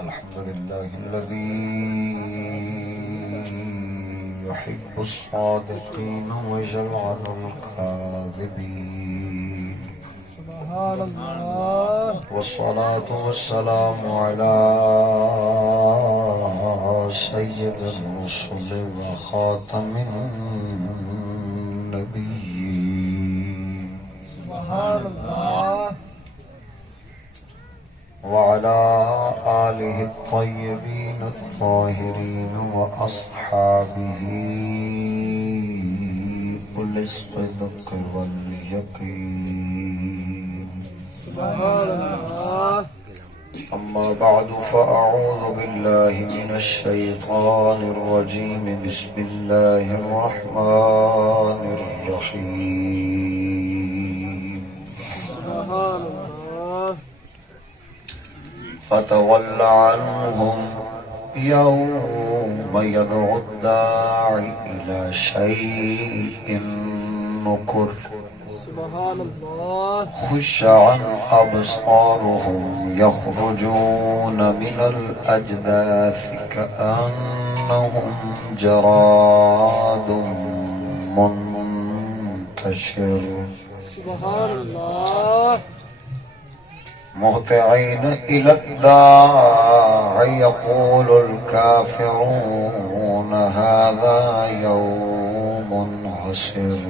الحمد لله الذي يحب الصادقين ويجلعن الكاذبين. سبحان الله. والصلاة والسلام على سيد الرسل وخاتم النبيين. سبحان الله. وعلى آله الطيبين الطاهرين وأصحابه أولي الصدق واليقين. سبحان الله. أما بعد فأعوذ بالله من الشيطان الرجيم. بسم الله الرحمن الرحيم. سبحان الله. فتول عنهم يوم يدعو الداعي إلى شيء نكر. سبحان الله. خش عن أبصارهم يخرجون من الأجداث كأنهم جراد منتشر. سبحان الله. مهطعين إلى الداع يقول الكافرون هذا يوم عسر.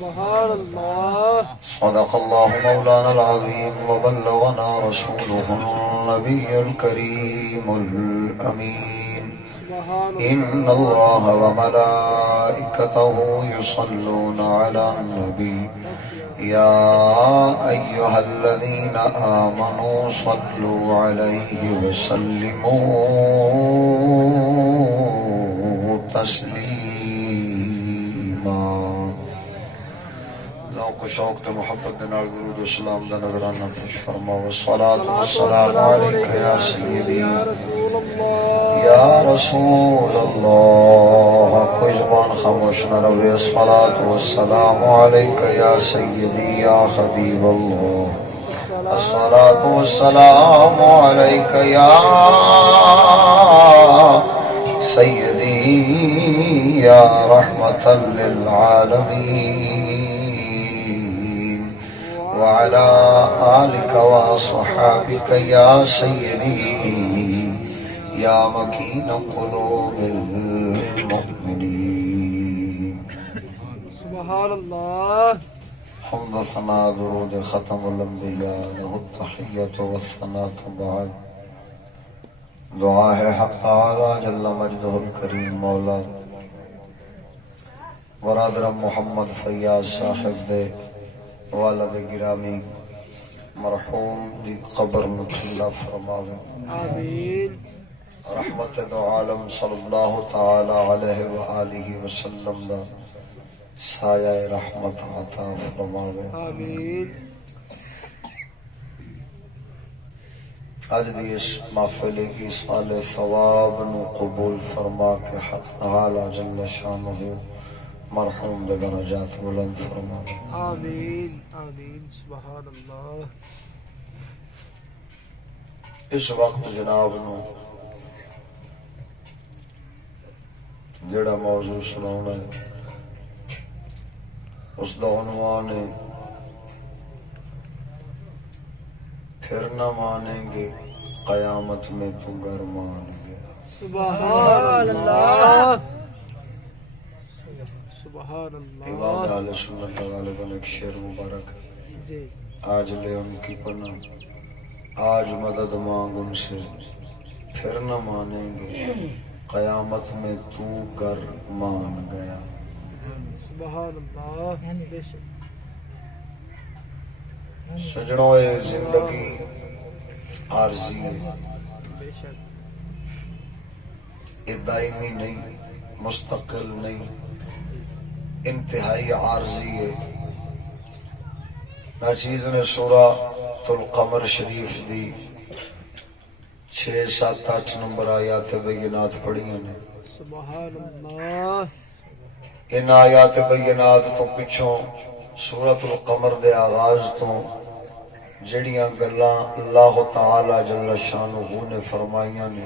سبحان الله. صدق الله مولانا العظيم وبلغنا رسوله النبي الكريم الأمين. إن الله وملائكته يصلون على النبي يا أيها الذين آمنوا صلوا عليه وسلموا تسليما. ذوق شوق تے محبت دے نال درود و سلام دا نظرانہ پیش فرما. والصلاة والسلام عليك يا سيدي يا رسول الله. یا رسول اللہ. کوئی زبان خاموش نہ رہے. الصلاة والسلام علیک یا سیدی یا حبیب اللہ. الصلاة والسلام علیک یا سیدی یا رحمة للعالمین. وعلى آلك وصحابك يا سيدي يا مكين قلوب المؤمنين. سبحان الله. حمد ثناء درود ختم الانبیاء له التحیة والثناء بعد. دعا ہے حق تعالی جل مجدہ الکریم مولا برادر محمد فیاض صاحب دے والد گرامی مرحوم دی قبر مطلع فرماوے. آمین. رحمت دو عالم صلی اللہ تعالی علیہ وآلہ وسلم دا سایہ رحمت عطا فرماوے. آمین. اج دی اس محفل کی سال ثواب نو قبول فرما کے حق تعالی جل شانہ مرحوم دے درجات بلند فرماوے. آمین. آمین. سبحان اللہ. اس وقت جناب نو جڑا موضوع سناؤنا ہے اس دا عنوان ہے پھر نہ مانیں گے قیامت میں تو گر مان گیا. سبحان اللہ. سبحان امام اللہ. اہل سنت غالباً ایک شعر مبارک ہے. جی. آج لے ان کی پناہ آج مدد مانگ ان سے پھر نہ مانیں گے قیامت میں تو گر مان گیا. سبحان اللہ. بے شک. سجنوں اے زندگی عارضی ہے. بے شک. یہ دائمی نہیں مستقل نہیں انتہائی عارضی ہے. ناچیز نے سورہ القمر شریف دی 6 7 8 نمبر آیات بینات پڑھی ہیں. سبحان اللہ. ان آیات بینات تو پچھوں سورۃ القمر دے آغاز تو جڑیاں گلاں اللہ تعالی جل شانہ نے فرمائیاں نے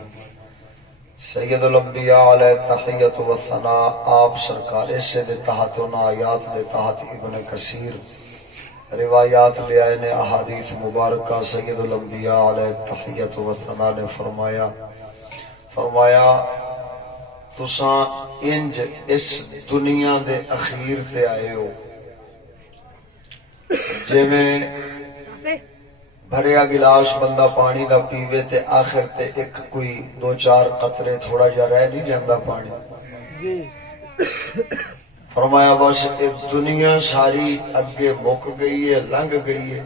سید الانبیاء علیہ تحیت و ثناء آپ سرکار سے دے تحت ان آیات دے تحت ابن کثیر روایات لے آئے نے احادیث مبارکہ سید الانبیاء علیہ تحیت و ثناء نے فرمایا تساں انج اس دنیا دے اخیر تے آئے ہو جویں بھریا گلاس بندہ پانی دا پیوے تے آخر تے ایک کوئی دو چار قطرے تھوڑا جا رہ نہیں جاندہ پانی جی فرمایا بس دنیا ساری اگے مک گئی ہے لنگ گئی ہے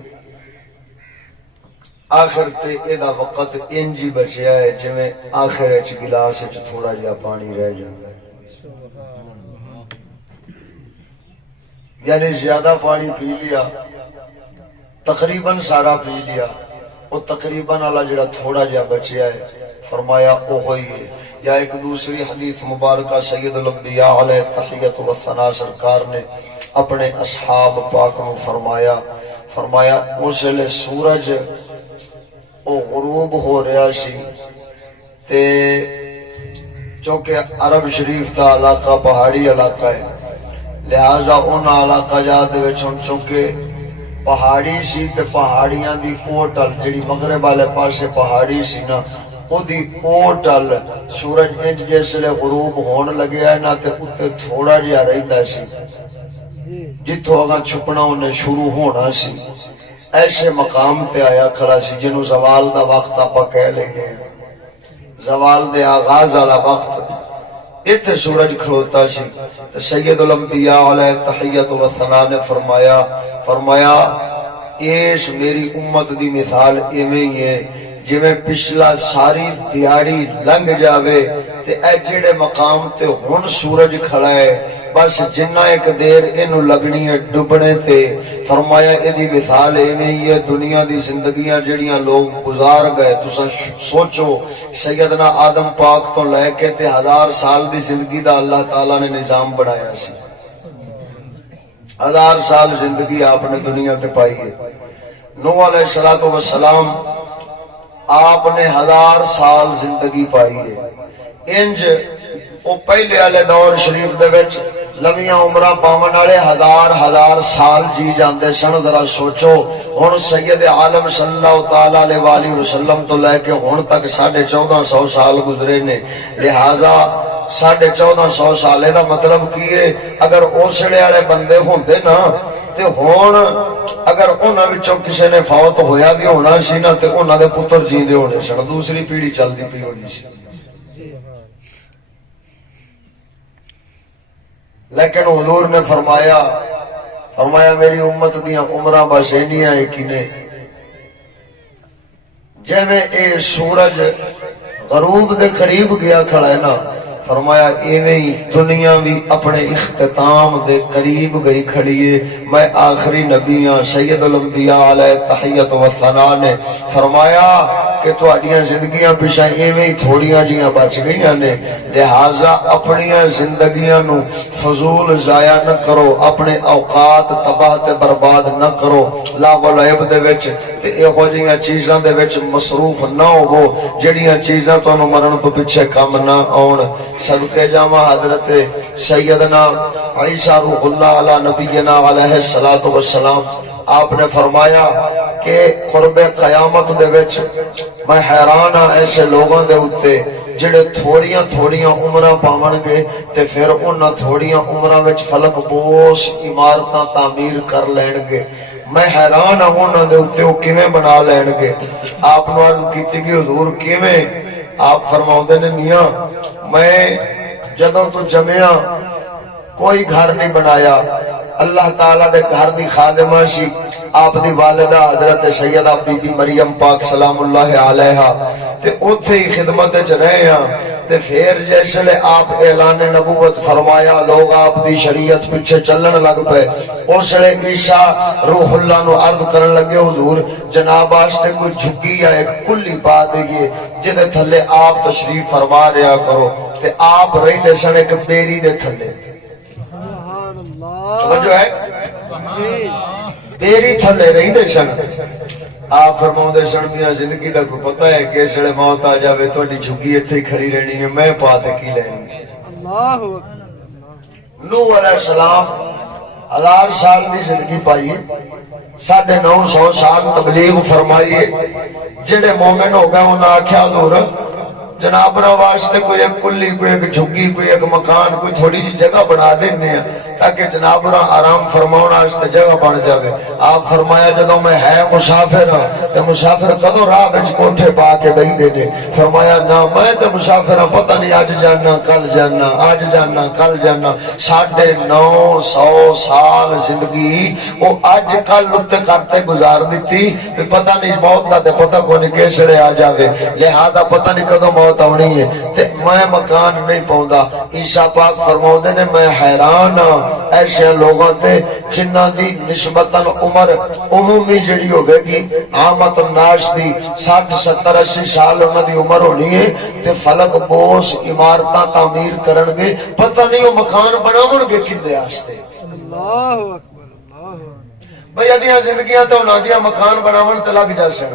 آخر تے ایدہ وقت انجی بچیا ہے جویں آخر اچ گلاس اچ تھوڑا جا پانی رہ جاندہ ہے یعنی زیادہ پانی پی لیا تقریباً سارا پی لیا وہ تقریباً اللہ جڑا تھوڑا جا بچیا ہے فرمایا اوہی ہے یا ایک دوسری حدیث مبارکہ سید الانبیاء علیہ تحیت و ثناء سرکار نے اپنے اصحاب پاک میں فرمایا اس لئے سورج او غروب ہو رہا سی تے چونکہ عرب شریف دا علاقہ پہاڑی علاقہ ہے لہذا ان علاقہ جات دے وچوں چونکہ پہاڑی سی تے پہاڑیاں دی کوٹل جڑی مغرب والے پاسے پہاڑی سی نا او دی کوٹل سورج انج جیسے غروب ہون لگیا ہے نا تے اتے تھوڑا جہا رہندا سی جتھوں اگاں چھپنا انہیں شروع ہونا سی ایسے مقام تے آیا کھڑا سی جنوں زوال دا وقت آپا کہہ لیں زوال دے آغاز والا وقت اتنے سورج کھلوتا سی تو سید الانبیاء علیہ تحیت و ثناء نے فرمایا ایس میری امت دی مثال ایویں ہی ہے جویں پچھلا ساری دیہاڑی لنگ جاوے تے اے جڑے مقام تے ہن سورج کھڑا ہے بس جنہ ایک دیر اینو لگنی ہے ڈبنے تے فرمایا ایدی مثال ایویں ہی ہے دنیا دی زندگیاں جڑیاں لوگ گزار گئے تساں سوچو سیدنا آدم پاک تو لے کے تے 1000 سال دی زندگی دا اللہ تعالیٰ نے نظام بنایا سی 1000 سال زندگی آپ نے دنیا تے پائی ہے نوح علیہ السلام آپ نے 1000 سال زندگی پائی ہے انج وہ پہلے والے دور شریف دے وچ لمیاں عمرہ پاون والے 1000 سال جی جاندے سن ذرا سوچو ہن سید عالم صلی اللہ تعالی علیہ والہ وسلم تو لے کے ہن تک 1450 سال گزرے نے لہذا 1450 سال دا مطلب کی ہے اگر اوسڑے والے بندے ہوندے نا تے ہن اگر انہاں وچوں کسے نے فوت ہویا بھی ہونا سی نا تے انہاں دے پتر جیندے ہونے سن دوسری پیڑھی چلدی پئی ہونی سی لیکن حضور نے فرمایا میری امت دیاں عمرہ بس اینیاں ایک ہی نے جویں اے سورج غروب دے قریب گیا کھڑا ہے نا فرمایا ایویں ہی دنیا بھی اپنے اختتام دے قریب گئی کھڑی ہے میں آخری نبی ہاں سید الانبیاء علیہ تحیت و ثناء نے فرمایا کہ تہاڈیاں زندگیاں پیچھے ایویں ہی تھوڑیاں جیاں بچ گئیاں نے لہذا اپنیاں زندگیاں نو فضول ضائع نہ کرو اپنے اوقات تباہ تے برباد نہ کرو لاغ و لعب دے وچ تے ایہو جیاں چیزاں دے وچ مصروف نہ ہوو جڑیاں چیزاں تانوں مرن تو پیچھے کم نہ آون صدقے جاواں حضرت سیدنا عیسیٰ روح اللہ علی نبینا علیہ السلام آپ نے فرمایا کہ قرب قیامت دے وچ میں حیران ہاں ایسے لوگوں دے اتے جڑے تھوڑیاں عمرہ پاون گے تے پھر انہاں تھوڑیاں عمرہ وچ فلک بوس عمارتاں تعمیر کر لین گے میں حیران ہاں انہاں دے اتے وہ کیویں بنا لین گے آپ نے عرض کیتی کہ حضور کیویں آپ فرماؤندے نے میاں میں جدوں تو جمعیا کوئی گھر نہیں بنایا اللہ تعالیٰ دے گھر دی خادمہ سی آپ دی والدہ حضرت سیدہ بی بی مریم پاک سلام اللہ علیہا تے اوتھے ہی خدمت وچ رہے ہاں تے پھر جیسے لے آپ اعلان نبوت فرمایا لوگ آپ دی شریعت پیچھے چلن لگ پے اس لے عیسیٰ روح اللہ نو عرض کرن لگے حضور جناب واسطے کوئی جھگی یا ایک کلی پا دے جدے تھلے آپ تشریف فرما رہا کرو تے آپ رہندے سن ایک بیری دے تھلے جو ہے بیری تھلے رہی دے سن آپ فرماؤں سن میاں زندگی دا کوئی پتہ ہے کہ اس ویلے موت آ جاوے تہاڈی جھگی اتھے ہی کھڑی رہنی ہے، میں پا تے کی لینی ہے۔ اللہ نوح علیہ السلام 1000 سال دی زندگی پائیے، 950 سال تبلیغ فرمائیے، جڑے مومن ہو گئے انہاں آکھیا حضور جناب را واسطے کوئی ایک کلی، کوئی ایک جھگی، کوئی ایک مکان، کوئی تھوڑی جی جگہ بنا دینے ہیں تاکہ جناب را آرام فرماؤنا واسطے جگہ بن جاوے۔ آپ فرمایا جدوں میں ہے مسافر ہاں تے مسافر کدوں راہ وچ کوٹھے پا کے بیٹھ دے؟ فرمایا نہ میں تے مسافر ہاں، پتہ نہیں اج جانا کل جانا، اج جانا کل جانا۔ 950 سال زندگی او اج کل تے کرتے گزار دیتی، پتہ نہیں موت دا تے پتہ کوئی کیسڑے آ جاوے، لہذا پتہ نہیں کدوں موت آنی ہے تے میں مکان نہیں پاؤندا۔ عیسیٰ پاک فرماؤندے نے میں حیران ہاں ایسے لوگوں تے جنہاں دی نسبتاً عمر عمومی جڑی ہوگی گی عامت الناس دی 60 70 80 سال انہاں دی عمر ہونی ہے تے فلک بوس عمارتاں تعمیر کرن گے، پتہ نہیں وہ مکان بناون گے کدے واسطے۔ اللہ اکبر اللہ اکبر۔ بھئی ادیاں زندگیاں تے انہاں دیاں مکان بناون تے لگ جاسن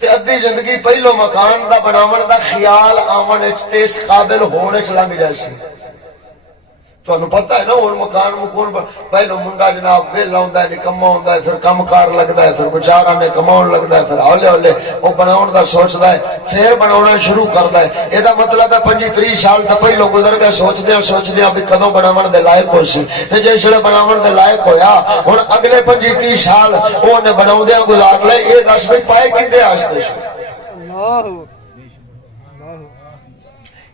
تے ادھی زندگی پہلو مکان دا بناون دا خیال آون وچ تے اس قابل ہونے وچ لگ جاسی۔ تانوں پتہ ہے نا ہن مکان مکون پہلو منڈا جناب ویلا ہوندا ہے، نکما ہوندا ہے، پھر کم کار لگدا ہے، پھر بیچارہ نے کماون لگدا ہے، پھر ہولے ہولے او بناون دا سوچدا ہے، پھر بناونا شروع کردا ہے۔ اے دا مطلب ہے 25 30 سال تے پہلو گزر گئے سوچدیاں بھی کدوں بناون دے لائق ہو سی تے جس ویلے بناون دے لائق ہویا ہن اگلے 25 30 سال او نے بناوندیاں گزار لے۔ اے دس بھی پائے کدے واسطے اللہ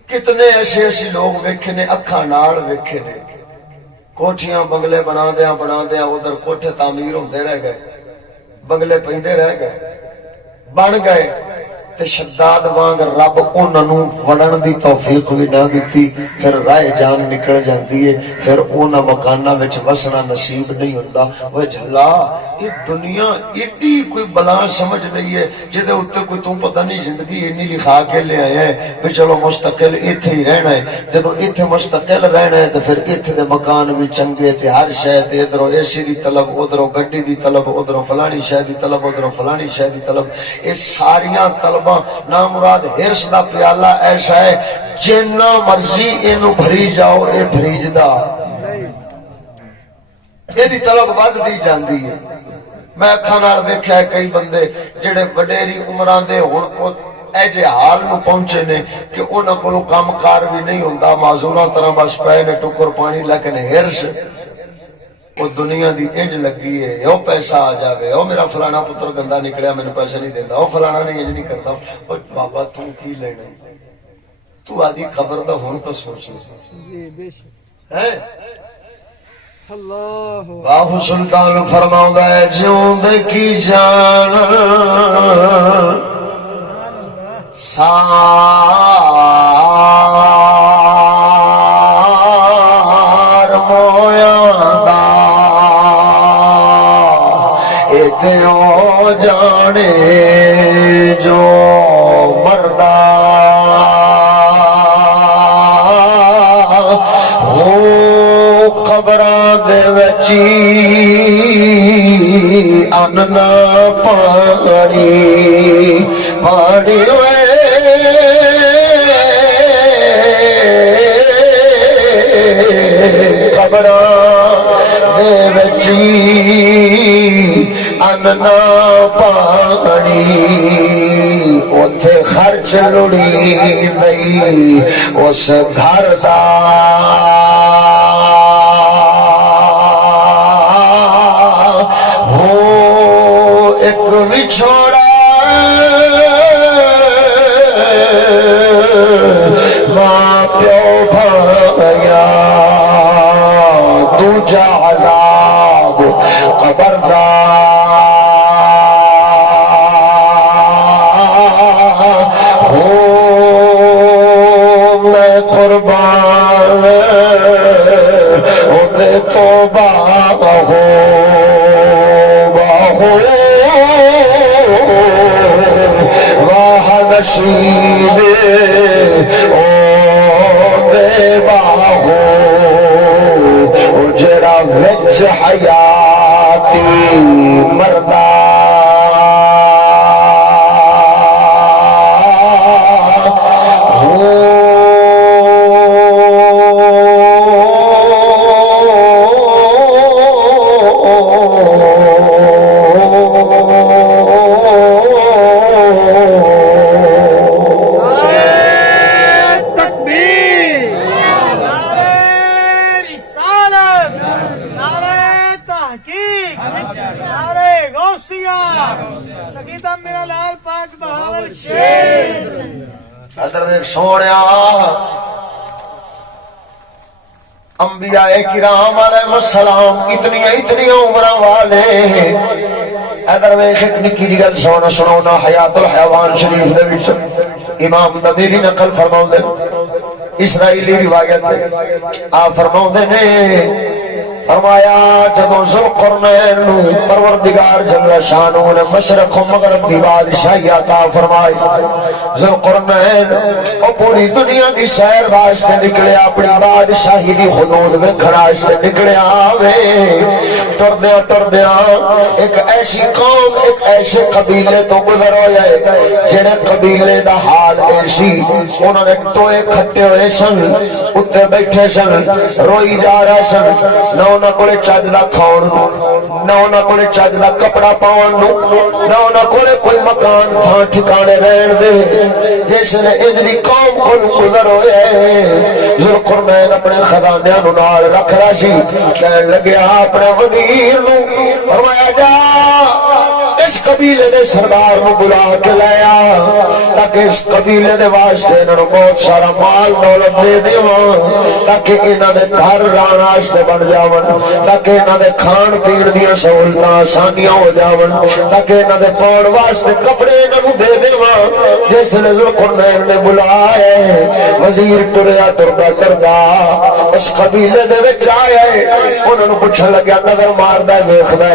کتنے ایسے ایسے لوگ ویکھے نے اکھاں نال ویکھے نے کوٹھیاں بنگلے بنا دیاں ادھر کوٹھے تعمیر ہوندے رہ گئے، بنگلے پیندے رہ گئے، بن گئے تے شداد وانگ رب انہاں نوں وڑن دی توفیق بھی نہ دتی، پھر راہ جان نکل جاندی ہے، پھر انہاں مکاناں وچ وسنا نصیب نہیں ہوندا۔ اوے جھلا یہ دنیا ایڈی کوئی بلا سمجھ نہیں ہے جدے اوتے کوئی تو پتہ نہیں زندگی انی لکھا کے لے آیا ہے بھی چلو مستقل ایتھے ہی رہنا ہے۔ جدوں ایتھے مستقل رہنا ہے تے پھر ایتھے دے مکان بھی چنگے تے ہر شے تے ادھروں اے سی دی طلب، ادھروں گڈی دی طلب، ادھروں فلانی شے دی طلب، ادھروں فلانی شے دی طلب۔ اے ساریاں طلباں نامراد ہرس دا پیالہ ایسا ہے جنہ مرضی اینو بھری جاؤ اے بھریجدا، اے دی طلب ود دی جاندی ہے۔ میں اکھاں نال ویکھیا ہے کئی بندے جڑے وڈیری عمراں دے ہن ایجے حال نو پہنچے نے کہ انہاں کولوں کام کار بھی نہیں ہوندا، معذوراں طرح بس پئے نے ٹکر پانی، لیکن ہرس وہ دنیا دی انج لگی ہے، او پیسہ آ جاوے، او میرا فلانا پتر گندا نکلیا مینوں پیسے نہیں دیندا، او فلانا نہیں انج نہیں کردا۔ او بابا تو کی لینا ہے؟ تو آدھی خبر دا ہن تو سوچ جی بے شک ہے۔ اللہ باہو سلطان فرماؤندا ہے جیوندے کی جان او جانے جو مردہ ہو قبراں دے وچی ان نہ پانی پانی قبراں دے وچی ان نہ پانی اوتھے خرچ لڑی نہیں اس گھر دا ہو ایک وچھوڑا ماں پیو بھایا دوجا عذاب قبر دا ہو میں قربان اندے توبہ ہو واہ نصیب او دے باہو جڑا وچ حیاتی مردا سونے انبیاء کرام علیہ السلام اتنی عمر والے ادھر ویکھ ایک نکی جی گل سناؤنا حیات الحیوان شریف دے وچ امام نبوی نقل فرماؤندے اسرائیلی روایت آپ فرماؤندے نے فرمایا جدوں ذوالقرنین نو پروردگار جل شانہ نے مشرق و مغرب دی بادشاہی عطا فرمائی ذوالقرنین او پوری دنیا دی سیر واسطے نکلے اپنی بادشاہی دی حدود ویکھن واسطے نکلے آوے ٹردیاں ایک ایسی قوم ایک ایسے قبیلے تو گزر ہوئے جڑے قبیلے دا حال ایسی انہوں نے ٹوئے کھٹے ہوئے سن اتے بیٹھے سن روئی جا رہے سن نہ انہاں کولے چج دا کھاون نہ انہاں کولے چج دا کپڑا پاون نہ انہاں کولے کوئی مکان تھاں ٹھکانے رہن دے جس نے اجلی قوم کو گزر ہوئے ذوالقرنین اپنے خزانیاں نو نال رکھ رہا سی کہن لگیا اپنے وزیر نو فرمایا جا اس قبیلے دے سردار نو بلا کے لایا تاکہ اس قبیلے دے واسطے انہاں نو بہت سارا مال دولت دے دیواں تاکہ انہاں دے گھر رہن واسطے بن جاون تاکہ انہاں دے کھان پین دیاں سہولتاں آسانیاں ہو جاون تاکہ انہاں دے پاؤن واسطے کپڑے انہاں نو دے دیواں جس نے ذوالقرنین نے بلایا وزیر ٹریا ٹردا اس قبیلے دے وچ آیا انہاں نو پوچھن لگا نظر ماردا ویکھدا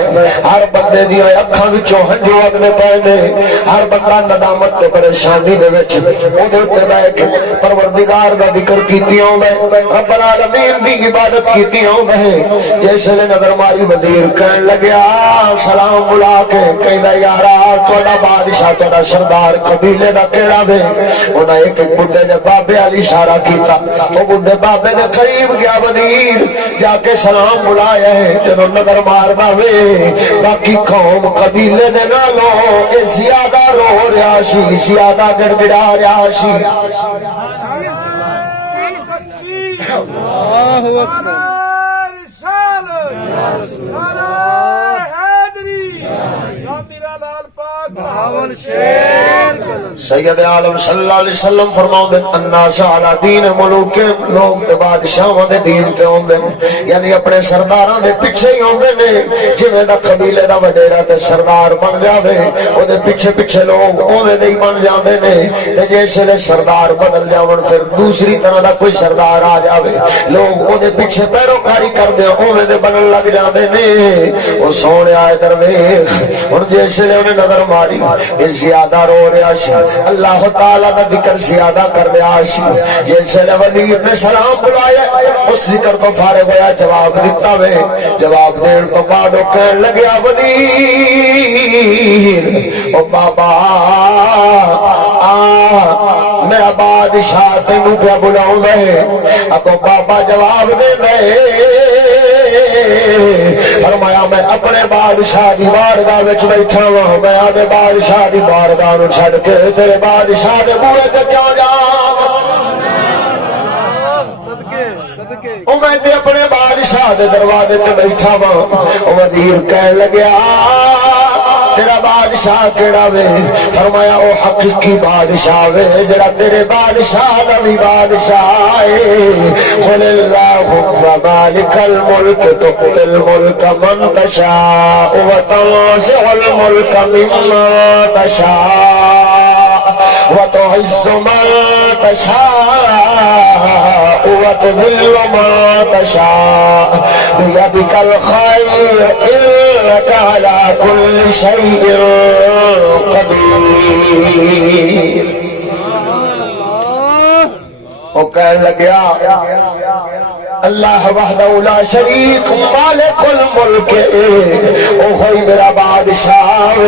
ہر بندے دی اکھاں وچوں ہنجو وگدے پئے نے ہر بندہ ندامت تے پریشانی دے وچ اودے اوتے بیٹھ کے پروردگار دا ذکر کیتی ہوندا رب العالمین دی عبادت کیتی ہوندا جیسے نظر ماری وزیر کہن لگیا سلام بلا کے کہندا یارا تہاڈا بادشاہ تہاڈا سردار قبیلے دا کیڑا وے انہاں ایک بڈھے دے بابے والی اشارہ کیتا او بڈھے بابے دے قریب گیا وزیر جا کے سلام بلایا ہے جدوں نظر ماردا وے باقی قوم قبیلے دے نالوں اے زیادہ رو رہا سی زیادہ گڑگڑا رہا سی اللہ اکبر سید عالم صلی اللہ علیہ وسلم فرماؤں الناس علی دین ملوک لوگ تے بادشاہاں دے دین تے ہوندے یعنی اپنے سرداراں دے پیچھے ہی ہوندے نے جویں دا قبیلے دا وڈیرا تے سردار بن جاوے او دے پیچھے پیچھے لوگ اوویں دے ہی بن جاندے نے تے جس ویلے سردار بدل جاون پھر دوسری طرح دا کوئی سردار آ جاوے لوگ او دے پیچھے پیروکاری کردے اوویں دے بنن لگ جاندے نے او سونیا ادھر ویکھ ہن جس ویلے انہیں نظر ماری اے زیادہ رو رہا سی اللہ تعالیٰ دا ذکر زیادہ کر رہا سی جیسے وزیر نے سلام بلایا اس ذکر تو فارغ ہویا جواب دیتا وے جواب دین تو بعد وہ کہنے لگیا وزیر او بابا میرا بادشاہ تینوں کیا بلاؤں دے اب بابا جواب دے دے فرمایا میں اپنے بادشاہ دی بارگاہ وچ بیٹھا ہوں میں آدھے بادشاہ دی بارگاہ نو چھڑ کے تیرے بادشاہ دے بوئے تے کیوں جاؤں میں تے اپنے بادشاہ دے دروازے تے بیٹھا ہوں وزیر کہنے لگیا تیرا بادشاہ کیڑا وے فرمایا او حقیقی بادشاہ وے جڑا تیرے بادشاہ دا بھی بادشاہ ہے قل اللہم مالک الملک تؤتی الملک من تشاء وتنزع الملک ممن تشاء وتعز من تشاء وتذل من تشاء بيدك الخير إنك على كل شيء قدیر او کہنے لگیا اللہ وحدہ لا شریک مالک الملک او ہوئی میرا بادشاہ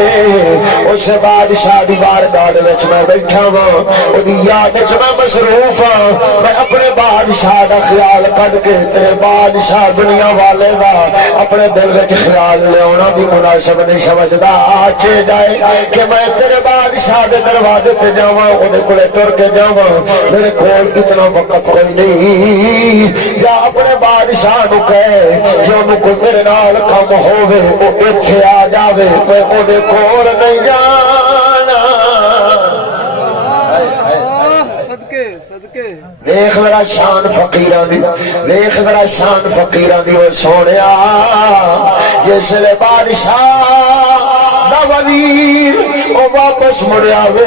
اس بادشاہ دی بارگاہ وچ میں بیٹھا ہاں او دی یاد وچ میں مصروف ہاں میں اپنے بادشاہ دا خیال کڈ کے تیرے بادشاہ دنیا والے دا اپنے دل وچ خیال لیاونا دی مناسب نہیں سمجھدا آچے جائے کہ میں تیرے بادشاہ دے دروازے تے جاواں او دے کولے ٹر کے جاواں میرے کول اتنا وقت کوئی نہیں جا اپنے بادشاہ نو کہے جو انہوں کوئی میرے نال کم ہووے او ایتھے آ جاوے میں او دے کول نہیں جانا صدقے صدقے ویکھ ذرا شان فقیراں دی ویکھ ذرا شان فقیراں دی او سونیا جس لے بادشاہ دا وزیر او واپس مڑیا وے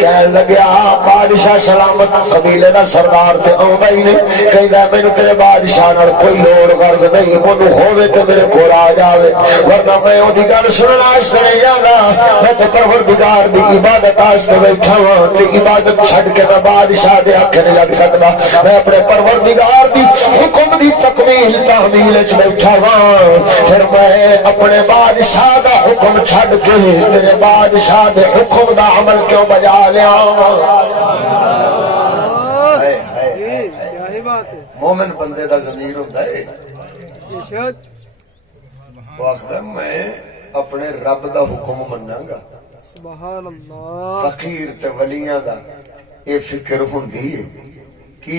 کہن لگیا بادشاہ سلامت قبیلے دا سردار تے آوندا ہی نہیں کہندا مینوں تیرے بادشاہ نال کوئی لوڑ غرض نہیں اونوں ہووے تے میرے کول آ جاوے ورنہ میں اودی گل سنن واسطے نہیں جاندا میں تے پروردگار دی عبادت واسطے بیٹھا ہاں تے عبادت چھڈ کے میں بادشاہ دے آکھے نہیں لگ سکدا میں اپنے پروردگار دی حکم دی تکمیل تحمیل وچ بیٹھا ہاں پھر میں اپنے بادشاہ دا حکم چھڈ کے تیرے بادشاہ دے حکم دا عمل کیوں بجا لیا مومن بندے دا ضمیر ہوندا ہے وہ آخدا میں اپنے رب دا حکم مناں گا سبحان اللہ فقیر تے ولیاں دا یہ فکر ہوندی ہے کہ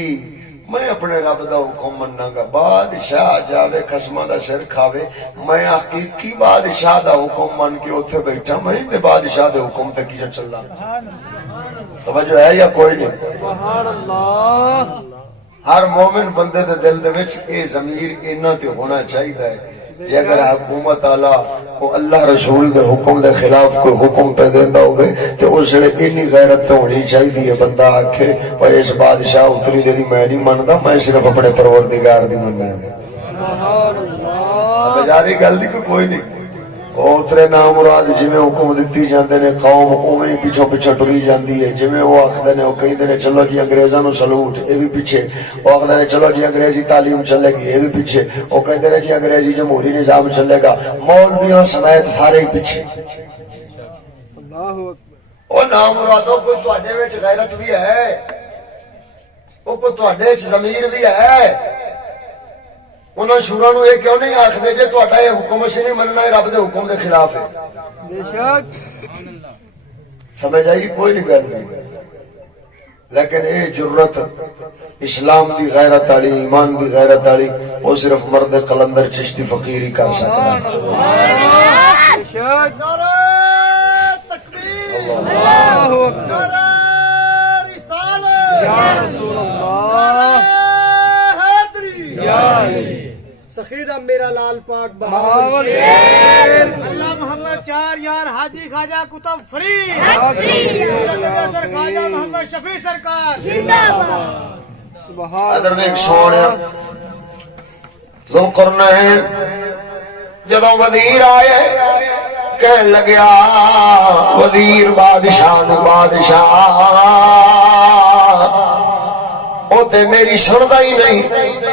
میں اپنے رب دا حکم مناں گا بادشاہ جاوے قسماں دا سر کھاوے میں حقیقی بادشاہ دا حکم من کے اوتھے بیٹھا میں تے بادشاہ دے حکم تے کیوں چلنا توجہ ہے یا کوئی نہیں سبحان اللہ ہر مومن بندے دے دل دے وچ اے ضمیر اینا تے ہونا چاہیے جے اگر حکومت آلا وہ اللہ رسول دے حکم دے خلاف کوئی حکم پہ دیندہ ہوئے تو اس نے اتنی غیرت تو ہونی چاہیے بندہ آکھے بھائی اس بادشاہ اتری دی میں نہیں مندا میں صرف اپنے پروردگار دی مننا ہے سمجھ آ رہی گل دی کوئی نہیں اترے نام مراد جویں حکم دتی جاندے نے قوم اوویں پیچھے پیچھے ٹری جاندی ہے جویں وہ آکھدے نے او کہندے نے چلو جی انگریزاں نو سلوٹ اے بھی پیچھے او آکھدے نے چلو جی انگریزی تعلیم چلے گی اے بھی پیچھے او کہندے نے جی انگریزی جمہوری نظام چلے گا مولویاں سمیت سارے پیچھے اللہ اکبر او نام مرادو کوئی تواڈے وچ غیرت بھی ہے او کوئی تواڈے وچ ضمیر بھی ہے انہوں شورا نو یہ کیوں نہیں آخدے جے تہاڈا یہ حکم اسی نہیں مننا ہے رب دے حکم دے خلاف ہے بے شک سمجھ آئی کوئی نہیں گل نہیں لیکن اے جرت اسلام دی غیرت والی ایمان دی غیرت والی وہ صرف مرد قلندر چشتی فقیر ہی کر سکتا ہے بے شک نعرہ تکبیر اللہ اکبر نعرہ رسالت یا رسول اللہ حیدری یا علی سخیدہ میرا لال پاک بہاول شیر اللہ محمد چار یار حاجی خواجہ کتب فرید سر خواجہ محمد شفیع سرکار زندہ باد سبحان ادھر میں ایک سونیا ذوالقرنین جدوں وزیر آئے کہن لگیا وزیر بادشاہ نو بادشاہ او تے میری سندا ہی نہیں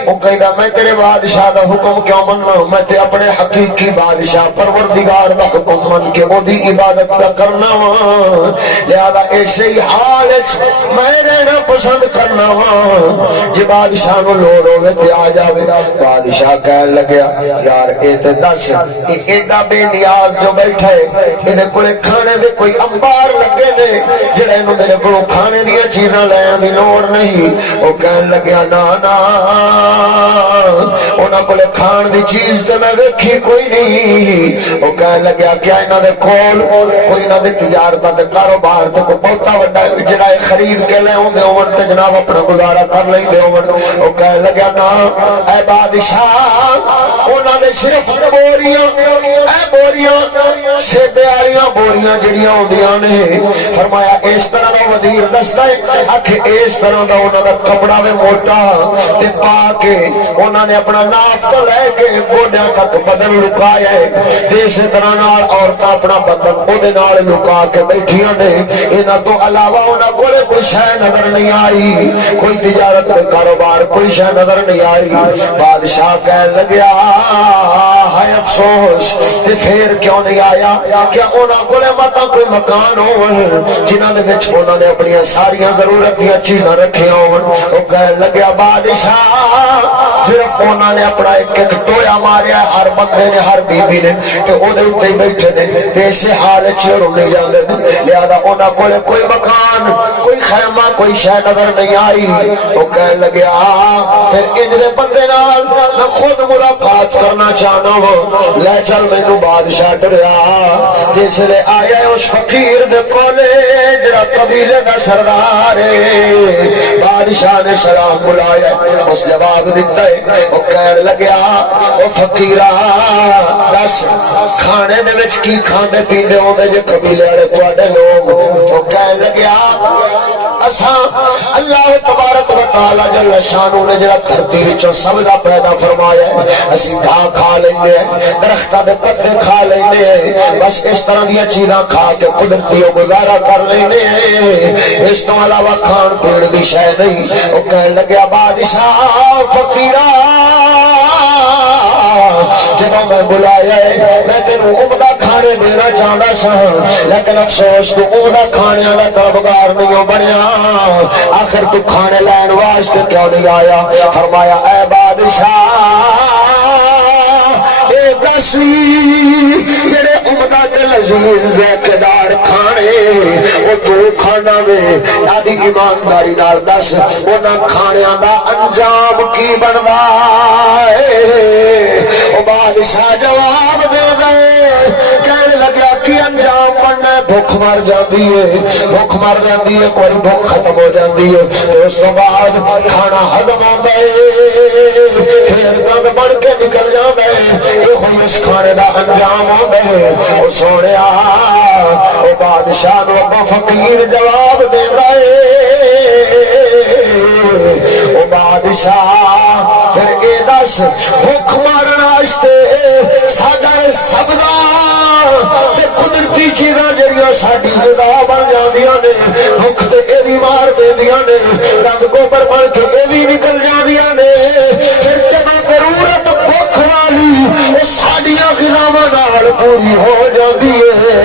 او کہدا میں تیرے بادشاہ دا حکم کیوں مننا میں تے اپنے حقیقی بادشاہ پروردگار دا حکم من کے او دی عبادت دا کرنا وا لہذا ایسے ہی حال وچ میں رہنا پسند کرنا وا جے بادشاہ نو لوڑ ہوے تے آ جاوے بادشاہ کہن لگیا یار اے تے دس اے ایڈا بے نیاز جو بیٹھا ہے ایدے کولے کھانے دے کوئی انبار لگے نے جڑے نو میرے کولوں کھانے دی چیزاں لین دی لوڑ نہیں وہ کہن لگیا نا نا انہاں کولے کھان دی چیز تے میں ویکھی کوئی نہیں وہ کہن لگیا کیا انہاں دے کول کوئی انہاں دے تجارتاں تے کاروبار تے کوئی بہتا وڈا جڑا خرید کے لے اوندے ہون تے جناب اپنا گزارا کر لیندے ہون وہ کہن لگیا نا اے بادشاہ انہاں دے صرف بوریاں اے بوریاں سیبے والیاں بوریاں جڑیاں ہوندیاں نے فرمایا اس طرح دا وزیر دسدا ہے آکھے اس طرح دا انہاں دا کپڑا وے موٹا تے پاک کے انہوں نے اپنا ناف تو لے کے گوڈیاں تک بدن لکایا ہے اسی طرح نال عورتاں اپنا بدن اودے نال لکا کے بیٹھیاں نے انہاں تو علاوہ انہاں کولے کوئی شے نظر نہیں آئی کوئی تجارت کا کاروبار کوئی شے نظر نہیں آئی بادشاہ کہنے لگیا ہائے افسوس تے پھر کیوں نہیں آیا کیا انہاں کولے متا کوئی مکان ہون جنہاں دے وچ انہاں نے اپنی ساری ضرورت دی چیزاں رکھیاں ہون او کہنے لگیا بادشاہ صرف انہاں نے اپنا ایک ایک ٹویا ماریا ہر بندے نے ہر بی بی نے تے او دے اوتے بیٹھے نے ایسے حال وچ رونے جاندے لہذا انہاں کولے کوئی مکان کوئی خیمہ کوئی شے نظر نہیں آئی او کہنے لگیا پھر اجرے بندے نال میں خود ملاقات کرنا چاہنا ہوں لے چل مینوں بادشاہ ڈریا جس لے آیا اس فقیر دے کولے جڑا قبیلے دا سردار ہے بادشاہ نے سلام بلایا اس جواب دیتا ہے او کہنے لگیا او فقیرا دس کھانے دے وچ کی کھاندے پیندے ہوندے جے قبیلے والے تواڈے لوگ او کہنے لگیا اساں اللہ تبارک و تعالی جل شانہ نے جڑا دھرتی وچوں سبزہ پیدا فرمایا ہے اسی گھاہ کھا لیندے ہیں درختاں دے پتے کھا لیندے ہیں بس اس طرح دی چیزاں کھا کے قدرتی گزارا کر لیندے ہیں اس تو علاوہ کھان پین دی شے نہیں او کہنے لگیا بادشاہ فقیرا جب میں بلایا ہے میں تینوں عمدہ کھانے دینا چاہتا سا لیکن افسوس تو عمدہ کھانے والا طلبگار نہیں بنیا آخر تو کھانے لین واسطے کیوں نہیں آیا فرمایا اے بادشاہ اے دسی جڑے عمدہ تے لذیذ ذائقےدار کھانے وہ تو کھانا میں آدھی ایمانداری نال دس انہاں کھانیاں دا انجام کی بندا ہے او بادشاہ جواب دے دے کہنے لگا کی انجام بننا بھوک مر جاندی ہے کوئی بھوک ختم ہو جاندی ہے تو اس کے بعد کھانا ہضم ہوندا ہے پھر گند بن کے نکل جاندا ہے یہ کوئی اس کھانے دا انجام ہوندا ہے او سونیا او بادشاہ نو ابا فقیر جواب دیندا ہے او بادشاہ پھر اے دس بھوک مارن واسطے ساڈا سبدا تے قدرتی چیزاں جڑیاں ساڈی غذا بن جاندیاں نے بھوک تے اے بھی مار دیندیاں نے رنگ گوبر بن کے اے بھی نکل جاندیاں نے پھر جدوں ضرورت بھوک والی او ساڈیاں غذاواں نال پوری ہو جاندی ہے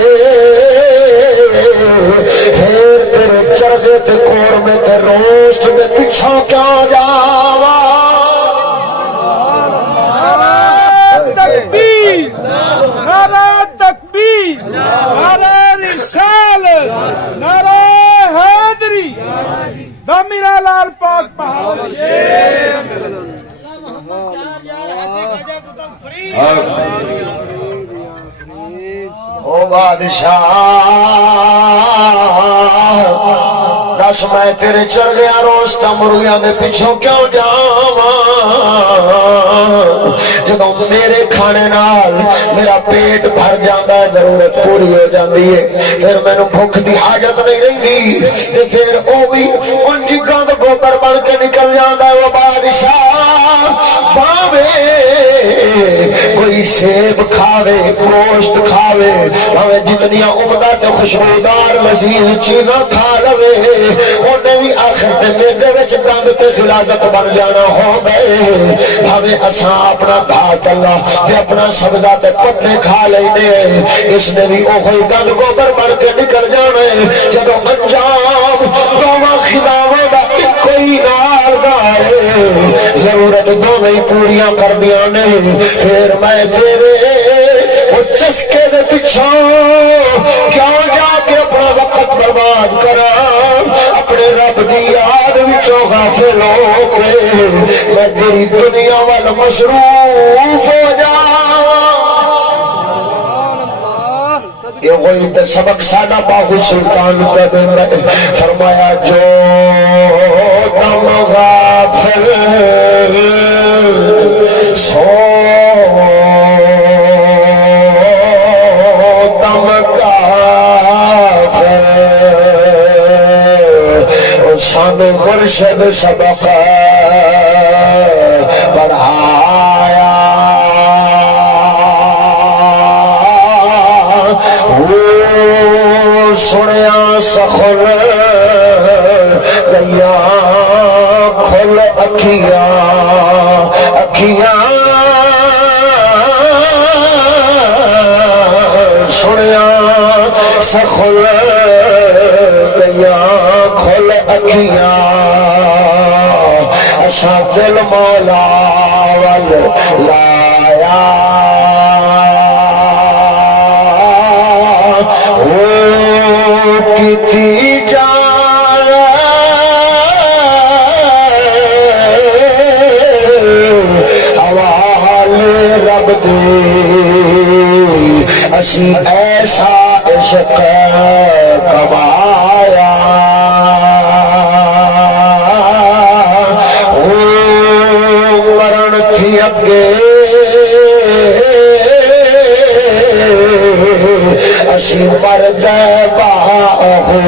پھر تیرے چرگے تے قورمے تے روسٹ دے پیچھوں کیوں جاواں نعرہ تکبیر نعرہ رسالت نعرہ حیدری دمیرا لال پاک بہادر او بادشاہ دس میں تیرے چرگیاں روسٹاں مرغیاں دے پیچھوں کیوں جاواں جدوں میرے کھانے نال میرا پیٹ بھر جاندا ہے ضرورت پوری ہو جاندی ہے پھر مینوں بھوک دی حاجت نہیں رہندی تے پھر او بھی ان جگاں دا گوبر بن کے نکل جاندا ہے وہ بادشاہ کوئی سیب کھاوے گوشت کھاوے بھاوے جتنی عمدہ تے خوشبودار لذیذ چیزاں کھا لوے انہیں بھی آخر تے میدے وچ گند تے غلاظت بن جانا ہوندا ہے بھاوے اساں اپنا بھات اللہ تے اپنا سبزہ تے پتے کھا لینے اس نے بھی اوہی گند گوبر بن کے نکل جانا ہے جدوں انجام دوواں خداواں دا کوئی نال دا ہے ضرورت دوویں پوریاں کر دیاں نے پھر میں تیرے وہ چسکے دے پیچھوں کیوں جا کے اپنا وقت برباد کراں اپنے رب دی یاد وچوں غافل ہو کے میں تیری دنیا وال مصروف ہو جاواں یہ وہی تے سبق ساڈا باہو سلطان تے دے رہے فرمایا جو دم غافل سو دم کافر سانو مرشد سبق کھل گیا کھل اکھیاں سنیا سخل گیا کھل اکھیاں اچھا دل مولا ول لایا کی جان حوالے رب دی اسی ایسا عشق کمایا مرن تھی اگے اسی پر دے باہو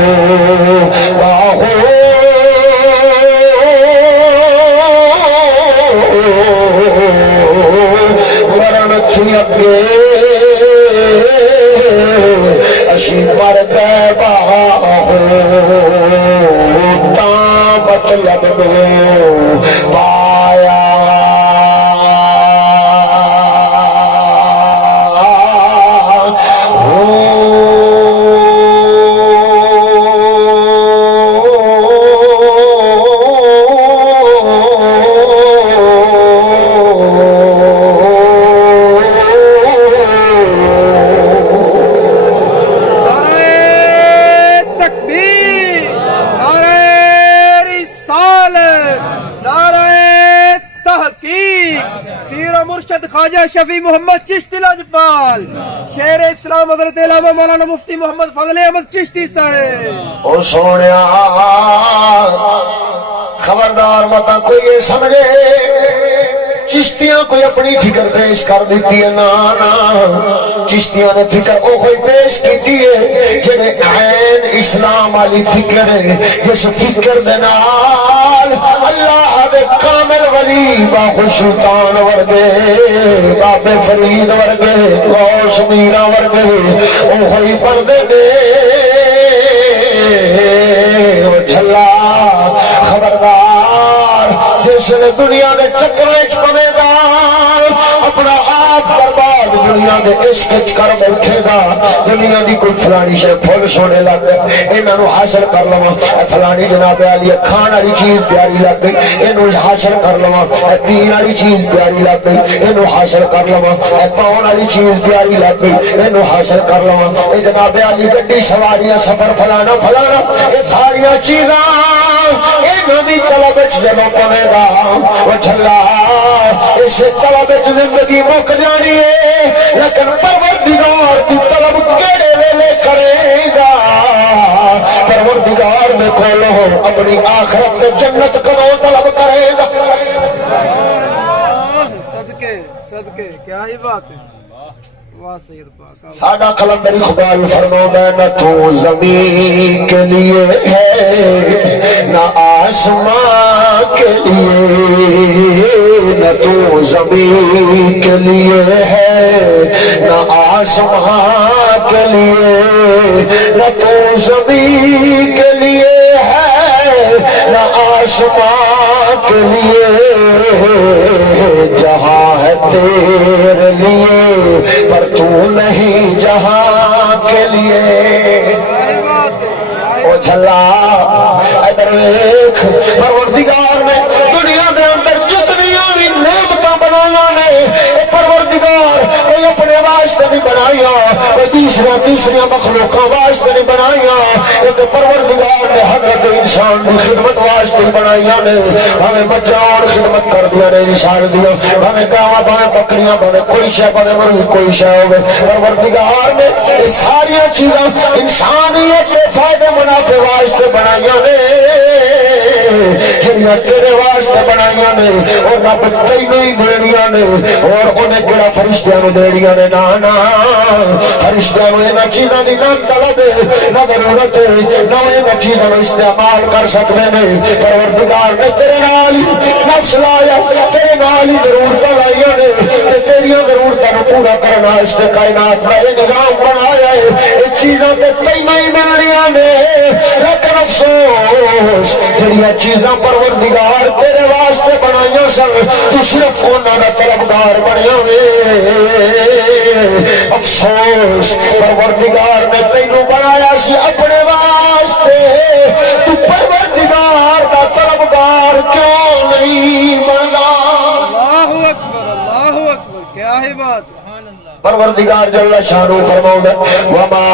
مرن تھی اگے اسی پر دے باہو تا مطلب میں پایا خواجہ شفیع محمد چشتی لاجپال شیر اسلام حضرت علامہ مولانا مفتی محمد فضل احمد چشتی صاحب او سونیا خبردار متا کوئی یہ سمجھے چشتیاں کوئی اپنی فکر پیش کر دیتی ہے نا چشتیاں نے فکر او کوئی پیش کیتی ہے جنہیں عین اسلام والی فکر ہے جس فکر دے نال اللہ دے کامل ولی باخو سلطان ورگے بابے فرید ورگے غوث میرا ورگے او کوئی پردے دے او جھلا خبردار جس نے دنیا دے چکریں پوے گا اپنا آپ برباد دنیا دے عشق کر بیٹھے گا دنیا دی کوئی فلانی شے پھول سونے لگ گئے انہاں نو حاصل کر لواں فلانی جناب علی کھان والی چیز پیاری لگ گئی اینو حاصل کر لواں پین والی چیز پیاری لگ گئی اینو حاصل کر لواں پاؤن والی چیز پیاری لگ گئی اینو حاصل کر لواں اے جناب علی گڈی سواریاں سفر فلانا فلانا اے ساری چیزاں انہاں دی طلب وچ جدوں پوے گا او جھلا اس طلب وچ زندگی مک جانی ہے لیکن پروردگار کی طلب کیڑے ویلے کرے گا پروردگار میں کھولو اپنی آخرت تے جنت کدوں طلب کرے گا صدقے صدقے کیا ہی بات ہے واہ سید پاک ساڈا کلندر اقبال فرماتا ہے نہ تو زمین کے لیے ہے نہ آسمان کے لیے نہ تو زمین کے لیے ہے نہ آسمان کے لیے نہ تو زمین کے لیے ہے نہ آسمان کے لیے جہاں ہے تیرے لیے پر تو نہیں جہاں کے لیے او جھلا ادھر دیکھ پروردگار نے دنیا دے اندر جتنیاں بھی نعمتاں بنایا نے پروردگار کوئی اپنے واسطے نہیں بنایا کوئی تیسری مخلوقاں واسطے نہیں بنایا ایک پروردگار نے حضرت انسان کی خدمت واسطے بنایا نے ہمیں بچاؤ خدمت کر دیا نے انسان دیا ہمیں گاواں بھاویں بکریاں بھاویں کوئی شے بھاویں مرغی کوئی شے ہوے پروردگار نے یہ ساری چیزاں انسانیت کے فائدے منافع واسطے بنایا نے جڑیاں تیرے واسطے بنایا نے اور رب تینوں ہی دینیاں نے اور انہیں کہڑا فرشتیاں نو دینیاں نے نا فرشتیاں نو انہاں چیزاں دی نہ طلب نہ ضرورت نہ انہاں چیزاں نو استعمال کر سکتے نے پروردگار نے تیرے نال ہی نفس لایا تیرے نال ہی ضرورتاں لائیاں نے تے تیریاں ضرورتاں نو پورا کرنا اس کائنات دا نظام بنایا ہے یہ چیزاں تے تینوں ہی ملنیاں نے افسوس جڑیاں چیزاں پروردگار تیرے واسطے بنائیاں سن تو صرف انہاں دا طلبگار بنیا وے افسوس پروردگار نے تینوں بنایا سی اپنے واسطے تو پروردگار دا طلبگار کیوں نہیں بندا اللہ اکبر کیا ہے بات پروردگار جل شانہ فرماؤں وما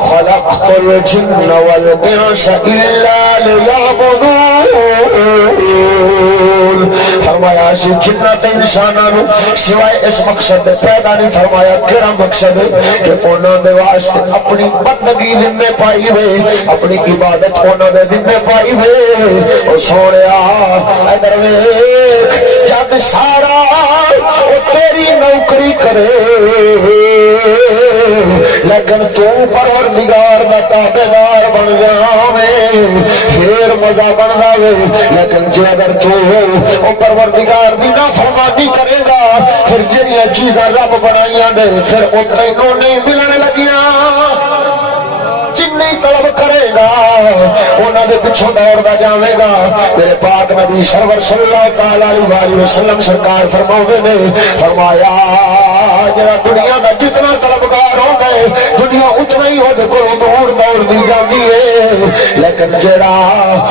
خلقت الجن والانس الا ليعبدون فرمایا اسی جنات انسانوں سوائے اس مقصد پیدا نہیں فرمایا کیڑا مقصد کہ انہاں دے واسطے اپنی بندگی ذمہ پائی ہوئے اپنی عبادت انہاں دے ذمہ پائی ہوئے او سونیا ادھر ویکھ جگ سارا او تیری نوکری کرے لیکن تو پروردگار دا تابعدار بن جاویں پھر مزہ بن جاوے لیکن جے اگر تو او پروردگار دی نافرمانی کرے گا پھر جڑیاں چیزاں رب بنائیاں نے پھر او تینوں نہیں ملنے لگیاں جنہیں طلب کرے گا انہاں دے پچھوں دوڑدا جاوے گا میرے پاک نبی سرور صلی اللہ تعالی علیہ وسلم سرکار فرماؤندے نے فرمایا جڑا دنیا دا جتنا طلبگار ہو گئے دنیا اتنا ہی ہو کو دور دوڑ دی جاندی ہے لیکن جڑا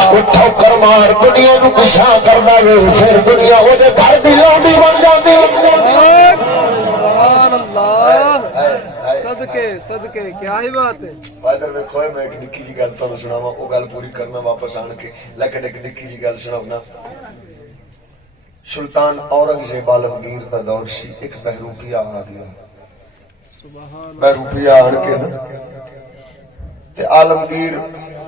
او ٹھوکر مار دنیا نو پیچھا کردا ہے پھر دنیا او دے گھر دی لونڈی بن جاندی سبحان اللہ صدقے صدقے کیا ہی بات ہے فائدہ دیکھو میں ایک نکی جی گل تانوں سناواں او گل پوری کرنا واپس آن کے لیکن ایک نکی جی گل سناونا سلطان اورنگزیب عالمگیر دا دور سی ایک بہروپیہ آ گیا بہروپیہ آن کے نا تے عالمگیر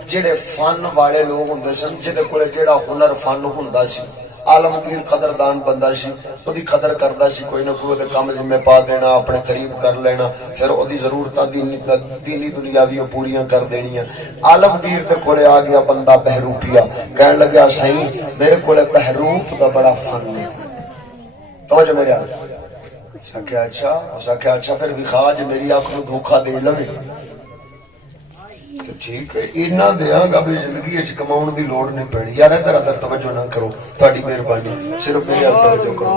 جڑے فن والے لوگ ہوندے سن جدے کولے جڑا ہنر فن ہوندا سی عالمگیر قدردان بندہ سی اودی قدر کردا سی کوئی نہ کوئی دے کام ذمہ پا دینا اپنے قریب کر لینا پھر اودی ضرورتاں دینی دنیاوی پوریاں کر دینیاں عالمگیر دے کولے آ گیا بندہ بہروپیہ کہن لگا صحیح میرے کولے بہروپ دا بڑا فن ہے توجہ میرے آ سکھیا اچھا پھر وکھا جے میری آنکھ نو دھوکا دے لوے ٹھیک ہے اینا دیاں گا بھی زندگی اچ کماؤن دی لوڑ نہیں پڑی یار ادھر ادھر توجہ نہ کرو تہاڈی مہربانی صرف میرے ہاتھ توجہ کرو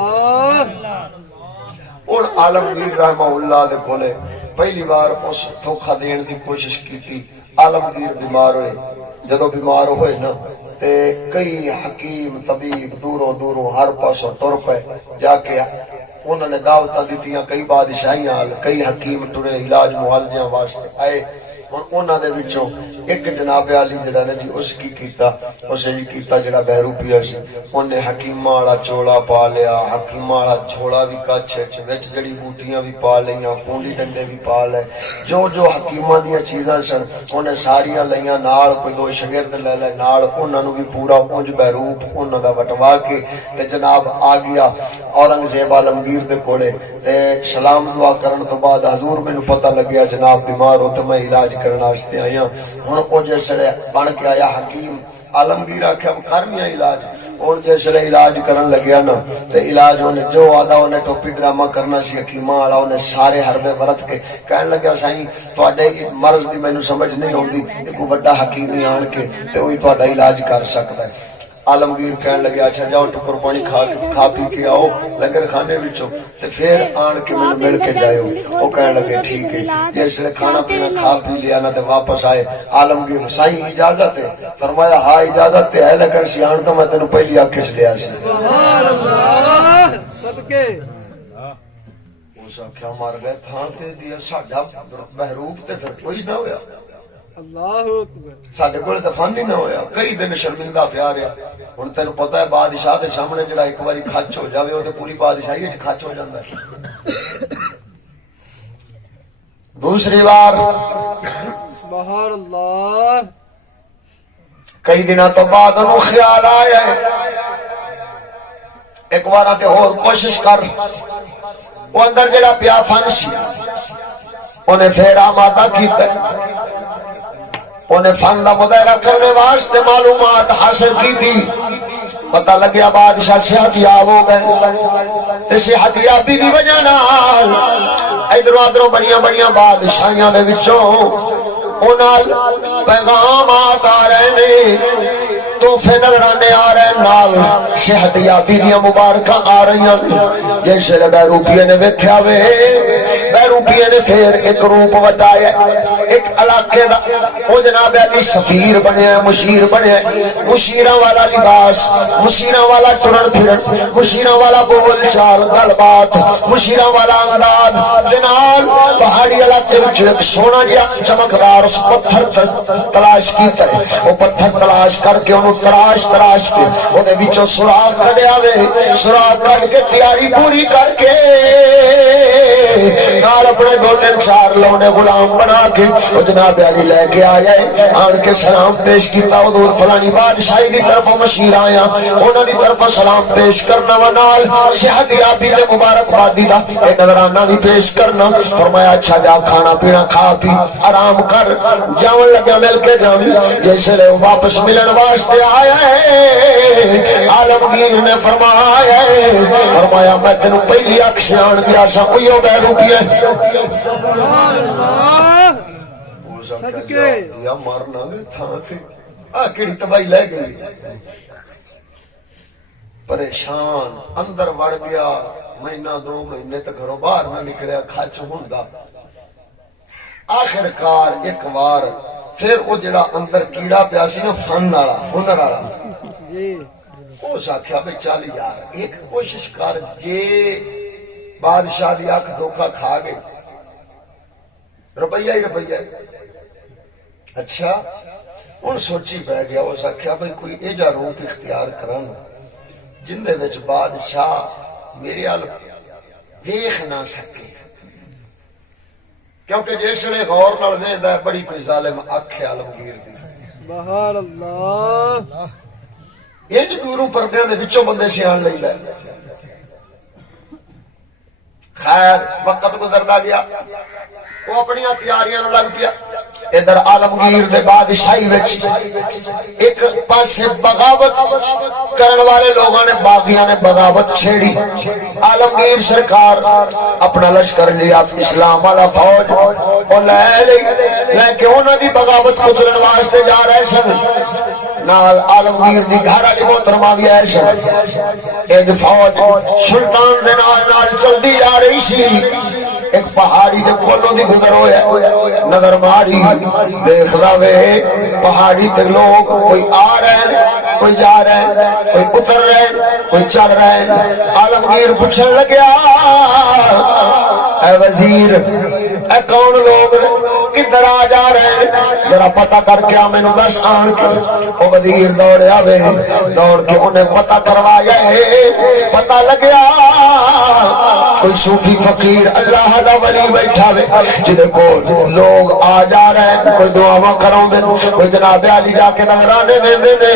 اور عالمگیر رحمہ اللہ دے کولے پہلی بار اس دھوکا دین دی کوشش کیتی عالمگیر بیمار ہوئے جدوں بیمار ہوئے نا تے کئی حکیم طبیب دوروں ہر پاسوں ٹر پے جا کے انہوں نے دعوتاں دتیاں کئی بادشاہیاں کئی حکیم ٹرے علاج معالجیاں واسطے آئے اور انہاں دے وچوں ایک جناب علی جڑا نے جی اس کی کیتا اسے جی کیتا جڑا بہروپیہ سی اونے حکیماں والا چوڑا پا لیا حکیماں والا چھوڑا بھی کچھ وچ جڑی بوٹیاں بھی پا لیاں کونڈی ڈنڈے بھی پا لے جو حکیماں دیاں چیزاں سن اونے ساریاں لیاں نال کوئی دو شاگرد لے لے نال انہاں نو بھی پورا اونج بہروپ انہاں دا وٹوا کے تے جناب آ گیا اورنگزیب عالمگیر دے کولے تے سلام دعا کرن تو بعد حضور مینوں پتہ لگیا جناب بیمار ہو تے میں علاج کرنا واسطے آیا ہن او جسے بن کے آیا حکیم عالمگیر آکھیا کر میاں علاج اور جسے علاج کرن لگیا نا تے علاج اونے جو آدا اونے ٹوپی ڈرامہ کرنا سی حکیماں والا اونے سارے حربے ورت کے کہن لگا سائیں تواڈے مرض دی مینوں سمجھ نہیں اوندی ایک وڈا حکیم ہی آن کے تے اوہی تواڈا علاج کر سکدا ہے عالمگیر کہن لگے اچھا جاؤ ٹکر پانی کھا پی کے آؤ لنگر خانے وچوں تے پھر آن کے مینوں مل کے جائیو او کہن لگے ٹھیک ہے جس نے کھانا پینا کھا پی لیا نا تے واپس آئے عالمگیر سائیں اجازت ہے فرمایا ہاں اجازت ہے لیکن سیان تو میں تینوں پہلی آنکھ چ لیا سی سبحان اللہ صدقے اس آکھیا مر گئے تھاں تے دیا ساڈا بہروپ تے پھر کوئی نہ ہویا اللہ اکبر ساڈے کول تے فن ہی نہ ہویا کئی دن شرمندہ پیا رہیا ہن تینوں پتہ ہے بادشاہ دے سامنے جڑا ایک واری کھچ ہو جاوے او تے پوری بادشاہی وچ کھچ ہو جاندا ہے دوسری بار سبحان اللہ کئی دنوں تو بعد انہوں خیال آیا ایک بار تے اور کوشش کر وہ اندر جڑا پیا فن سی انہیں پھر آمادہ کیتا انہیں فن کا مظاہرہ کرنے واسطے معلومات حاصل کی تھی پتہ لگیا بادشاہ صحتیاب ہو گئے صحتیابی دی وجہ نال ادھروں ادھروں بڑیاں بڑیاں بادشاہیاں دے وچوں انہاں پیغامات آ رہے نے نال صحت یابی دیا مبارکہ آ رہی ہیں. جیسے بیروپیے نے ویکھیا وے بیروپیے نے پھر ایک روپ بتایا ایک علاقے دا او جناب علی سفیر بنیا مشیر بنیا مشیراں والا لباس مشیراں والا ٹرن پھرن مشیراں والا بول چال گل بات مشیراں والا انداز جناب پہاڑی علاقے وچ ایک سونا جہا چمکدار اس پتھر تلاش کیتا ہے. وہ پتھر تلاش کر کے انہوں تراش کے وہ دے وچوں سراغ کڈیا وے سراغ کڈ کے تیاری پوری کر کے نال اپنے 2-3 4 لونے غلام بنا کے وہ جناب علی لے کے آیا ہے. آن کے سلام پیش کیتا حضور فلانی بادشاہی دی طرف مشیر آیا انہاں دی طرف سلام پیش کرنا و نال صحت یابی تے مبارکبادی دا اے نظرانہ بھی پیش کرنا. فرمایا اچھا جا کھانا پینا کھا پی آرام کر جاون لگا مل کے جاویں. جیسے لے واپس ملن واسطے آیا ہے عالمگیر نے فرمایا ہے فرمایا میں تینوں پہلی اکھ سے آن دیا سا اوہی بیروپی ہے یا مارنا گئے تھا تھے کیڑی تباہی لے گئی پریشان اندر وڑ گیا مہینہ 2 مہینے تک گھروں باہر نہ نکلیا کھچ ہوندا. آخر کار ایک بار پھر وہ جڑا اندر کیڑا پیا سی نا فن والا ہنر والا اس آخیا بھائی چل یار ایک کوشش کر جے بادشاہ دی اکھ دھوکا کھا گئی روپیہ ہی روپیہ اچھا ہن سوچی پہ گیا اس آخیا بھائی کوئی ایجا روپ اختیار کرن جن دے وچ بادشاہ میرے ال دیکھ نہ سکے کیونکہ جیسے غور نال ویندا ہے بڑی کوئی ظالم اکھ عالمگیر دی سبحان اللہ یہ دوروں پردیاں دے وچوں بندے سیان لیندا ہے. خیر وقت گزردا گیا وہ اپنی تیاریاں نال لگ پیا. ادھر عالمگیر دے بادشاہی وچ ایک پاسے بغاوت کرن والے لوگاں نے باغیاں نے بغاوت چھیڑی. عالمگیر سرکار اپنا لشکر لیا اسلام والا فوج اور لے کے انہاں دی بغاوت کچلن واسطے جا رہے سن. نال عالمگیر دی گھر والی محترمہ بھی آئے سن. ایک فوج سلطان دے نال چلدی جا رہی سی. ایک پہاڑی دے کولوں دی گزر ہویا نظر ماری دیکھ رہے پہاڑی تے لوگ کوئی آ رہے ہیں کوئی جا رہے ہیں کوئی اتر رہے ہیں کوئی چڑھ رہے ہیں. عالمگیر پوچھنے لگیا اے وزیر اے کون لوگ کدھر آ جا رہے ہیں ذرا پتہ کر کے میں نو دس آن کے. او وزیر دوڑیا وے دوڑ کے انہیں پتہ کروایا ہے. پتہ لگیا کوئی صوفی فقیر اللہ دا ولی بیٹھا وے جدے کو لوگ آ جا رہے ہیں کوئی دعاواں کراؤں دے کوئی جناب علی جا کے نظرانے دے دے نے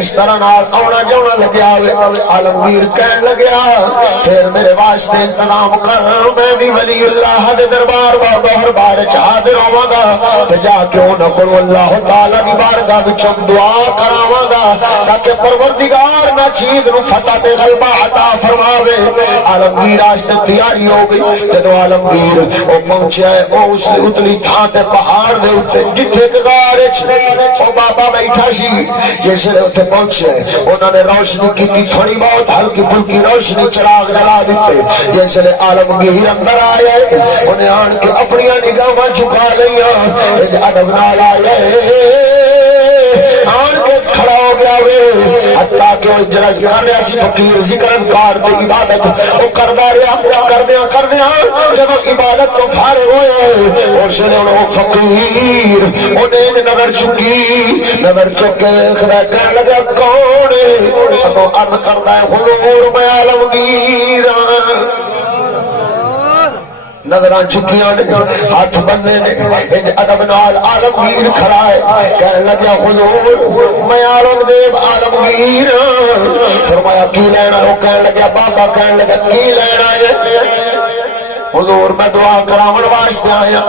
اس طرح نال آنا جانا لگیا وے. عالمگیر کہن لگیا پھر میرے واسطے انتظام کر میں بھی ولی اللہ دے دربار باہر بار حاضر ہوواں گا تے جا کے انہاں کول اللہ تعالی دی بارگاہ وچ دعا کراواں گا تاکہ پروردگار نہ چیز نو فتح تے غلبہ عطا فرماوے. عالمگیر واسطے تیاری ہو گئی. جدو عالمگیر او پہنچیا ہے او اس اتلی تھان تے پہاڑ دے اوتے جتھے غار وچ او بابا بیٹھا سی جس لے اوتے پہنچے انہاں نے روشنی کی تھوڑی بہت ہلکی پھلکی روشنی چراغ جلا دیتے. جس لے عالمگیر اندر آیا انہیں آن کے اپنی نگاہاں جھکا لیا ادب نال آیا آن کے کھڑا ہو گیا وے حتیٰ کہ وہ جرس کر رہا سی فقیر ذکرکار دی عبادت وہ کردہ کردیا جب عبادت تو فارغ ہوئے اور سے وہ فقیر انہیں نظر چکے خدا کہنے لگا کون تو عرض کرتا ہے حضور میں عالمگیر نظران چکیاں ہاتھ بننے نے ادب نال عالمگیر کھڑا ہے کہنے لگا حضور میں عالمگیر عالمگیر. فرمایا کی لینا وہ کہنے لگا بابا کہنے لگا کی لینا ہے حضور میں دعا کراون واسطے آیا.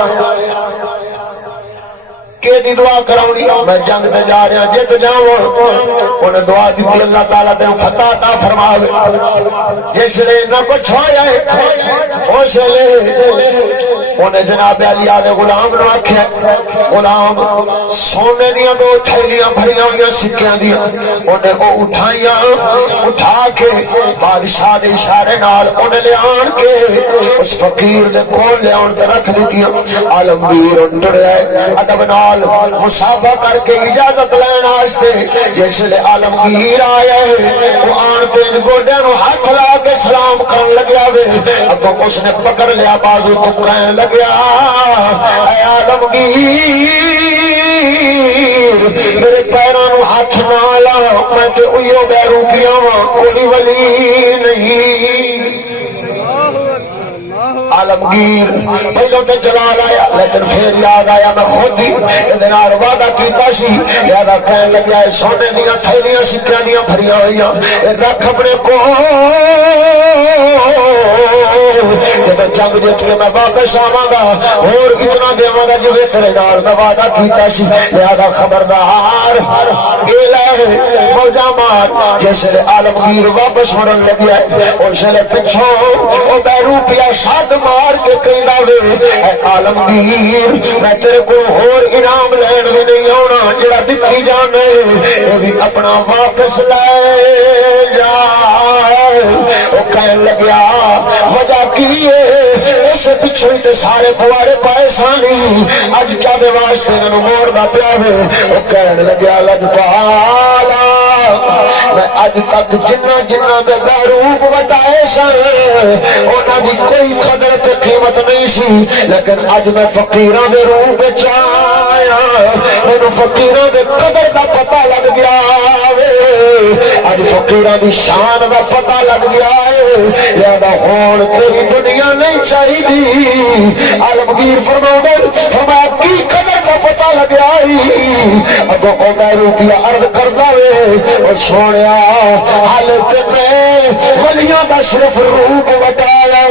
کہ دی دعا کراؤنی میں جنگ تے جا رہا جت جاواں انہیں دعا دیتی اللہ تعالیٰ تینوں فتح عطا فرماوے جس لے نہ کچھ ہویا ہے اس لے انہیں جناب علی آدھے غلام نو آکھیا غلام سونے دیاں دو تھیلیاں بھریاں ہوئیاں سکیاں دیاں انہیں کو اٹھائیاں اٹھا کے بادشاہ دے اشارے نال انہیں لے آن کے اس فقیر دے کون لے آن تے رکھ دیتیاں عالمگیر انٹر ہے ادب نال مسافہ کر کے اجازت لینا آستے جس لے عالمگیر آیا ہے وہ آن تے گوڑے نو ہاتھ لا کے سلام کرن لگیا وے اب اس نے پکڑ لیا بازو تو کہنے لگیا اے عالمگیر میرے پیرانو ہاتھ نہ لا میں تے اویو بیرو کیا کوئی ولی نہیں عالمگیر پہلوں تے جلال آیا لیکن پھر یاد آیا میں خود ہی ادھنار وعدہ کیتا سی یادہ کہنے لگیا ہے سونے دیاں تھیلیاں سکیاں دیاں بھریاں ہوئیاں رکھ اپنے کو جب جنگ جیتی میں واپس آواں گا اور اتنا دیواں گا جو تیرے نال میں وعدہ کیتا سی لہذا خبردار اے لے موجہ مار جیسے عالمگیر واپس مڑن لگیا ہے اور سلے پچھوں او بیرو پیا شاد مار کے کہنا وے اے عالمگیر میں تیرے کو اور انعام لین بھی نہیں ہونا جڑا دکھی جانے اے بھی اپنا واپس لے جا وہ کہنے لگیا وجہ کی ہے اس پچھو ہی تے سارے پوارے پائے سانی اج کیا دے واسطے انہوں مور دا پیاوے وہ کہنے لگیا لجپالا میں اج تک جنہ جنہ دے بیروب وٹائے سن انہاں دی کوئی قدر تے قیمت نہیں سی لیکن اج میں فقیراں دے روپ چایا مینوں فقیراں دے قدر دا پتہ لگ گیا وے اج فقیراں دی شان دا پتہ لگ گیا ہے لہذا ہون تیری دنیا نہیں چاہیے عالمگیر فرماؤں فرمایا کی قدر دا پتہ لگ گیا ہے اب او میں روپیہ عرض کردہ وے اور سونیا حالت میں ولیاں دا صرف روپ وٹایا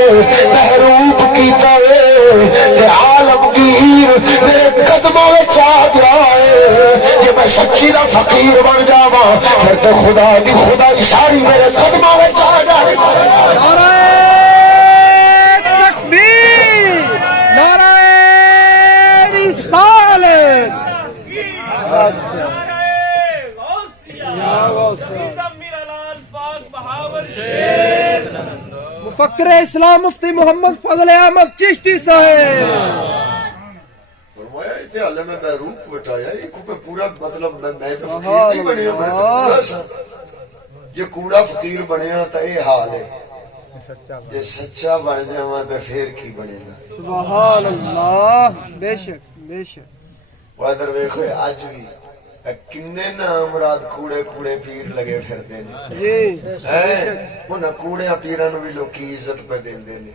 محروب کیتا وے کہ عالمگیر میرے قدموں میں چاہ گیا ہے کہ میں سچی دا فقیر بن جاواں پھر تو خدا دی خدائی ساری میرے قدموں میں چاہ جائے نعرہ تکبیر نعرہ رسالت مفکر اسلام مفتی محمد فضل احمد چشتی صاحب فرمایا اتنے حالے میں روپ بٹایا یہ کو پورا مطلب میں تو فقیر نہیں بنیا میں تو کوڑا سا یہ کوڑا فقیر بنیا تا یہ حال ہے جے سچا بن جاواں تے پھر کی بنے گا سبحان اللہ بے شک بے شک وہ ادھر ویکھو اج بھی کنے نام مراد کوڑے کوڑے پیر لگے پھردے نے جی انہاں کوڑیاں پیراں نو بھی لوگ عزت پہ دیندے نے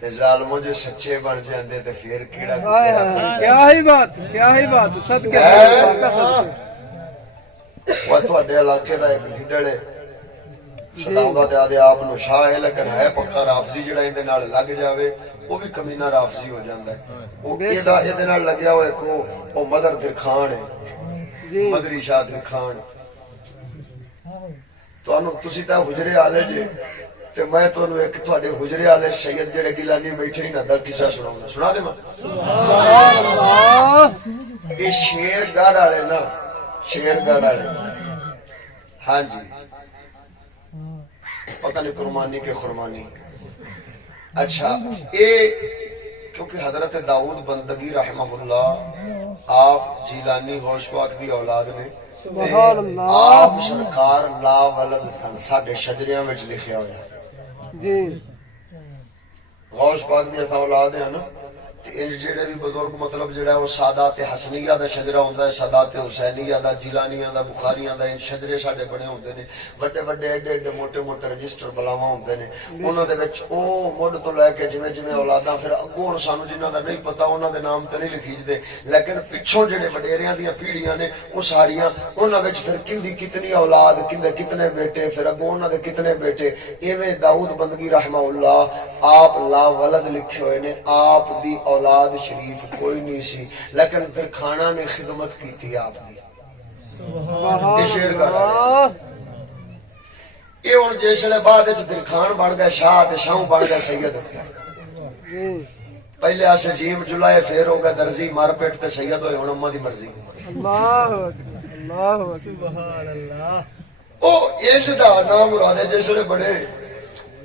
تے ظالموں جو سچے بن جاندے تے پھر کیڑا کیا ہی بات صدقے وہ تواڈے علاقے دا ایک لیڈر ہے صداؤں دا تے آپ نو شاہ ہے لیکن ہے پکا رافضی جڑا ایندے نال لگ جاوے وہ بھی کمینہ رافضی ہو جاندا ہے وہ ایدے نال لگیا ہوئے کو او مدر درخان ہے مدری شاہ درخان تسی تا حجرے آلے جے تے میں تانوں ایک تواڈے حجرے آلے سید جڑے گیلانی بیٹھے نہ دا قصہ سناؤں سنا دے میں سبحان اللہ یہ شیر گڑھ والے نا شیر گڑھ والے ہاں جی پتہ نہیں قربانی کے خرمانی اچھا یہ کیونکہ حضرت داؤد بندگی رحمہ اللہ آپ جیلانی غوث پاک دی اولاد نے سبحان اللہ آپ سرکار لا ولد تھن ساڈے شجریاں وچ لکھیا ہویا جی غوث پاک دی اساں اولاد ہیں نا تے جڑے بھی بزرگ مطلب جڑا وہ سادات حسنیہ دا شجرہ ہوندا ہے سادات حسینیہ دا جیلانیہ دا بخاریاں دا ان شجرے ساڈے بنے ہوندے نے بڑے بڑے ایڈے ایڈے موٹے موٹے رجسٹر بلاواں ہوندے نے انہاں دے وچ او مڈ تو لے کے جویں جویں اولاداں پھر اگوں سانو جنہاں دا نہیں پتہ انہاں دے نام تے نہیں لکھی دے لیکن پچھوں جڑے وڈیریاں دیاں پیڑھیاں نے او ساریاں انہاں وچ پھر کیندی کتنی اولاد کیندے کتنے بیٹے پھر اگوں انہاں دے کتنے بیٹے ایویں داؤد بندگی رحمہ اللہ آپ لا ولد لکھے ہوئے نے آپ دی اولاد شریف کوئی نہیں سی لیکن درخانہ نے خدمت کی تھی آپ کی یہ شعر گا یہ ہوں جسے بعد درخان بن گئے شاہ تے شاہ بن گئے سید پہلے آسے جیم جلائے پھر ہو گئے درزی مار پیٹ تے سید ہوئے ہوں اماں دی مرضی او ایج دا نام مراد ہے جسے بڑے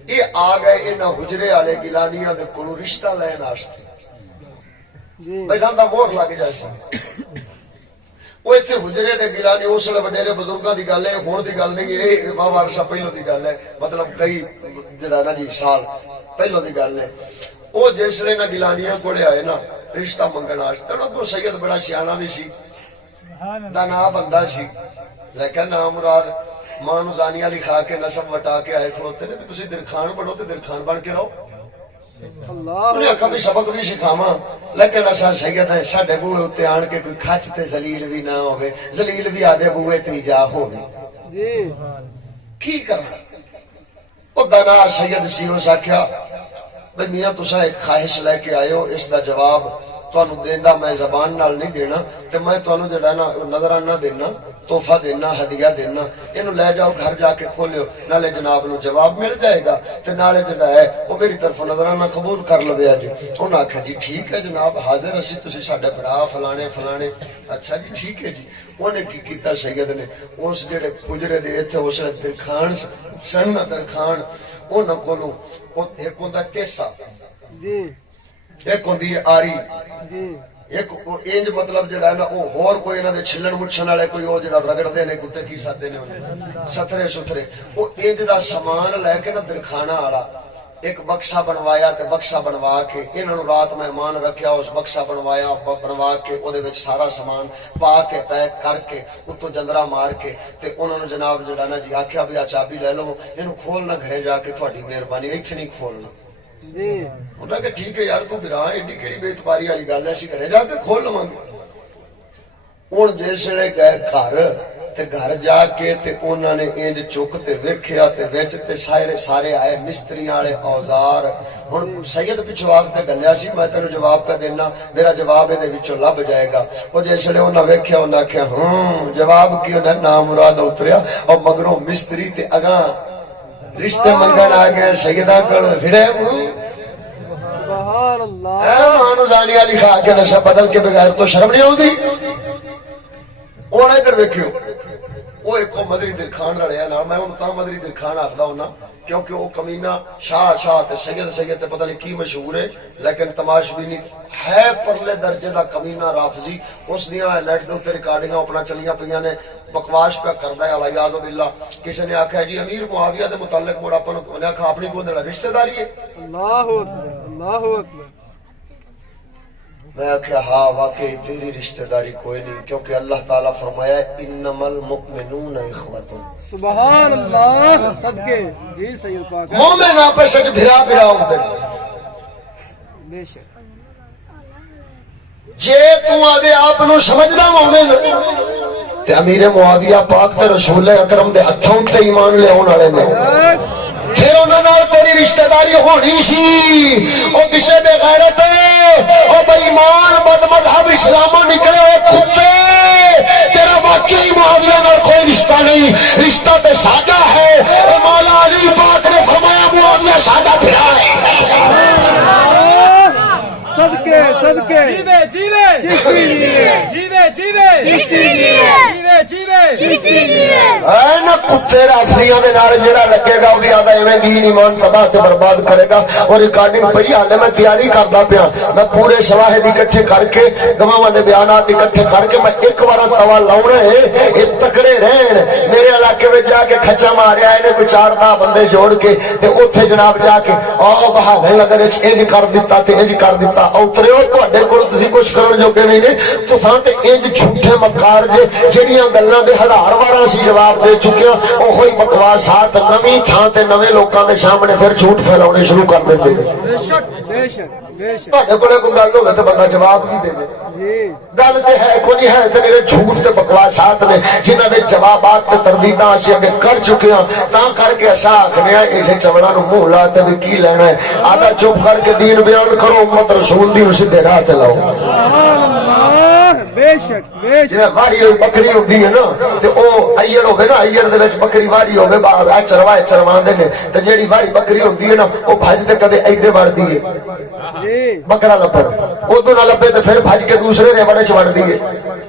یہ آ گئے انہاں حجرے والے گیلانیاں دے کولوں رشتہ لین واسطے پہلاں دا مہر لگ جائے وہ اتنے حجرے دے گیلانی اس ویلے وڈیرے بزرگاں دی گل ہے ہن دی گل نہیں یہ بابا عرصہ پہلو دی گل ہے مطلب کئی جڑا نا جی سال پہلو دی گل ہے وہ جسے نا گیلانیاں کولے آئے نا رشتہ منگن واسطے وہ سید بڑا سیاںا بھی سی دانا بندہ سی لیکن نام مراد ماں نو زانیہ لکھا کے نسب وٹا کے آئے کھلوتے نے تسی درخان بنو تے درخان بن کے رہو انہیں آخا بھی سبق بھی سکھاواں لیکن اصل سید ہے ساڈے بوئے اتنے آن کے کوئی کھچ تے ذلیل بھی نہ ہوئے ذلیل بھی آدھے بوئے تے جا ہوئے کی کرنا وہ دانا سید سی اس آخیا بھئی میاں تسا ایک خواہش لے کے آئے ہو اس دا جواب تانوں دیندا میں زبان نال نہیں دینا تے میں تانوں جڑا نا نظرانہ دینا تحفہ دینا ہدیہ دینا اینو لے جاؤ گھر جا کے کھولیو نالے جناب نو جواب مل جائے گا تے نالے جڑا ہے او میری طرف نظرانہ قبول کر لوے اج انہاں آکھیا جی ٹھیک ہے جناب حاضر اسی تسی ساڈے بھرا فلانے فلانے اچھا جی ٹھیک ہے جی انہیں کی کیتا سید نے اس جڑے حجرے دے ایتھے اس درخان سن درخان انہاں کولوں ایک ہوندا کیسا جی ایک ہوندی ہے آری ایک انج مطلب جڑا ہے نا وہ ہور کوئی انہاں دے چھلن مچھن والے کوئی او جڑا رگڑدے نے کتے کی سادے نے ستھرے ستھرے وہ انج دا سامان لے کے نا درخانہ والا ایک بکسا بنوایا تے بکسا بنوا کے انہاں نوں رات مہمان رکھیا اس بکسا بنوا کے او دے وچ سارا سامان پا کے پیک کر کے اتوں جندرا مار کے تے انہاں نوں جناب جڑا نا جی آکھیا بھی آ چابی لے لو اینوں کھولنا گھرے جا کے تہاڈی مہربانی ایتھے نہیں کھولنا جی انہاں کہ ٹھیک ہے یار تو بھرا ایڈی کیڑی بے اعتباری والی گل ہے اسی گھرے جا کے کھول لواں گے ہن جسے گئے گھر تے گھر جا کے تے انہاں نے انج چک تے ویکھیا تے وچ تے سارے آئے مستریاں والے اوزار ہن سید پیچھے واسطے گلیا سی میں تینوں جواب پہ دینا میرا جواب دے وچوں لب جائے گا او جسے انہاں ویکھیا انہاں آکھیا جواب کی انہاں نام مراد اتریا اور مگروں مستری تے اگاں رشتے منگن آ گئے سیدہ کول پھڑے سبحان اللہ اے مانو زانیہ لکھا کے نشہ بدل کے بغیر تو شرم نہیں ہوندی اونا ادھر ویکھیو وہ ایک مدری درخان رڑیا نا میں انہوں تا مدری درخان آفدا ہونا کیونکہ وہ کمینہ شاہ تے سید تے پتہ نہیں کی مشہور ہے لیکن تماش بھی نہیں ہے پرلے درجے دا کمینہ رافضی اس دیاں نیٹ دے اوپر ریکارڈنگاں اپنا چلیاں پیاں نے بکواس پہ کردا ہے الیاذ باللہ کسی نے آکھا جی امیر معاویہ دے متعلق موڑا اپن نے آکھا اپنی کو رشتہ داری ہے اللہ اکبر میں آکھا ہاں واقعی تیری رشتہ داری کوئی نہیں کیونکہ اللہ تعالیٰ فرمایا انما المؤمنون اخوۃ سبحان اللہ صدقے جی سید پاک مومن آپس وچ بھرا بھرا ہوندے بے شک جے تو آدے آپ نو سمجھدا مومن تے امیر معاویہ پاک تے رسول اکرم دے ہتھوں تے ایمان لے اون والے نے پھر انہاں نال تیری رشتہ داری ہونی سی او کسے بے غیرت او بے ایمان بد مذہب اسلاموں نکلے او کتے تیرا واقعی معاویہ نال کوئی رشتہ نہیں رشتہ تے ساڈا ہے اے مولا علی پاک نے فرمایا معاویہ ساڈا بھرا ہے صدقے صدقے جیوے جیوے چشتی جیوے جیوے چشتی جیوے جیوے چشتی جیوے اے نا کتے رافضیاں دے نال جڑا لگے گا او بھی آدا ایویں دین ایمان تباہ تے برباد کرے گا اور ریکارڈنگ پئی حالے میں تیاری کردا پیا میں پورے شواہد اکٹھے کر کے گواہاں دے بیانات اکٹھے کر کے میں ایک بار توا لاونا ہے اے تکڑے رہن میرے علاقے وچ جا کے کھچا ماریا اے نے کوئی 4-10 بندے جوڑ کے تے اوتھے جناب جا کے او بہانے لگے انج کر دتا تے انج کر دتا اترے ہو تواڈے کول تسی کچھ کرن جوگے نہیں نے تساں تے انج جھوٹے مکار جے جڑیاں گلاں دے ہزار وار اسی جواب دے چکے ہاں او وہی بکواسات نویں تھان تے نویں لوکاں دے سامنے پھر جھوٹ پھیلاونے شروع کر دیندے نے بے شک بے شک تواڈے کولے کوئی گل ہوے تے بندہ جواب نہیں دے جی گل تے ہے کوئی نہیں ہے تے میرے جھوٹ تے بکواسات نے جنہاں دے جوابات تے تردیداں اسی اگے کر چکے ہاں تاں کر کے اساں آکھنے آ اے چوڑا نو منہ لا تے کی لینا ہے آدھا چپ کر کے دین بیان کرو امت رسول دی سیدھے راہ تے لاؤ سبحان اللہ بے شک جی واری ہوئی بکری ہوندی ہے نا تے او ایڑ ہوے نا ایڑ دے وچ بکری واری ہوے باہر چرواے چرواندے نے تے جیڑی واری بکری ہوندی ہے نا او بھج تے کدے ایدے وڑدی ہے جی بکرا لبن ادو نہ لبے تو پھر بھج کے دوسرے ریوڑے چ وڑ دیے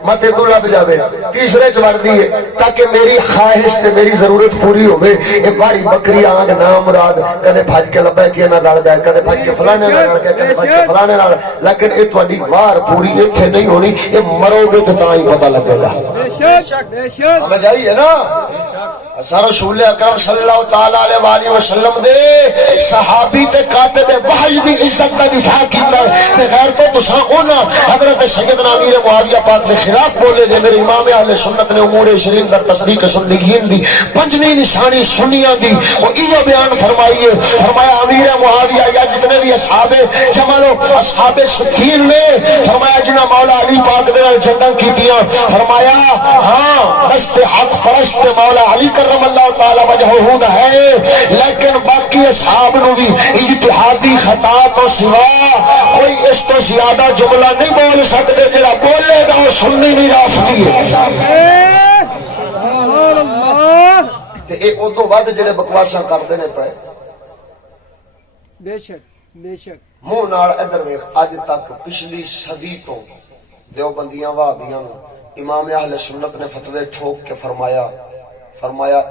مت ادو لب جاوے تیسرے چ وڑ دیے تاکہ میری خواہش تے میری ضرورت پوری ہوے اے واری بکری آنگ نہ مراد کدے بھج کے لبے کہ نہ رل جائے کدے بھج کے فلانے نال رل گئے کدے بھج کے فلانے نال لیکن اے تہاڈی وار پوری ایتھے نہیں ہونی اے مرو گے تے تاں ہی پتہ لگے گا بے شک سمجھ آئی ہے نا سارا رسول اکرم صلی اللہ تعالی علیہ والہ وسلم دے صحابی تے کاتب وحی دی عزت دا دفاع کیتا بغیر تو تساں انہاں حضرت سیدنا امیر معاویہ پاک کے خلاف بولے جے میرے امام اہل سنت نے امور شرین در تصدیق سنیین دی پنجویں نشانی سنیاں دی وہ ایو بیان فرمائی ہے فرمایا امیر معاویہ یا جتنے بھی اصحاب جمل و اصحاب صفین نے فرمایا جنہاں مولا علی پاک دے نال جنگاں کیتیاں فرمایا ہاں دست حق پرست مولا علی کرم اللہ تعالی وجہہ ہے لیکن باقی اصحاب نو بھی اجتہادی خطا تو سوا کوئی اس تو زیادہ جملہ نہیں بول سکتے جڑا بولے گا وہ سننی نہیں رافتی ہے سبحان اللہ تے اے ادو ود جڑے بکواساں کردے نے پے بے شک منہ نال ادھر ویکھ اج تک پچھلی صدی تو دیوبندیاں وہابیاں نو امام اہل سنت نے فتوے ٹھوک کے فرمایا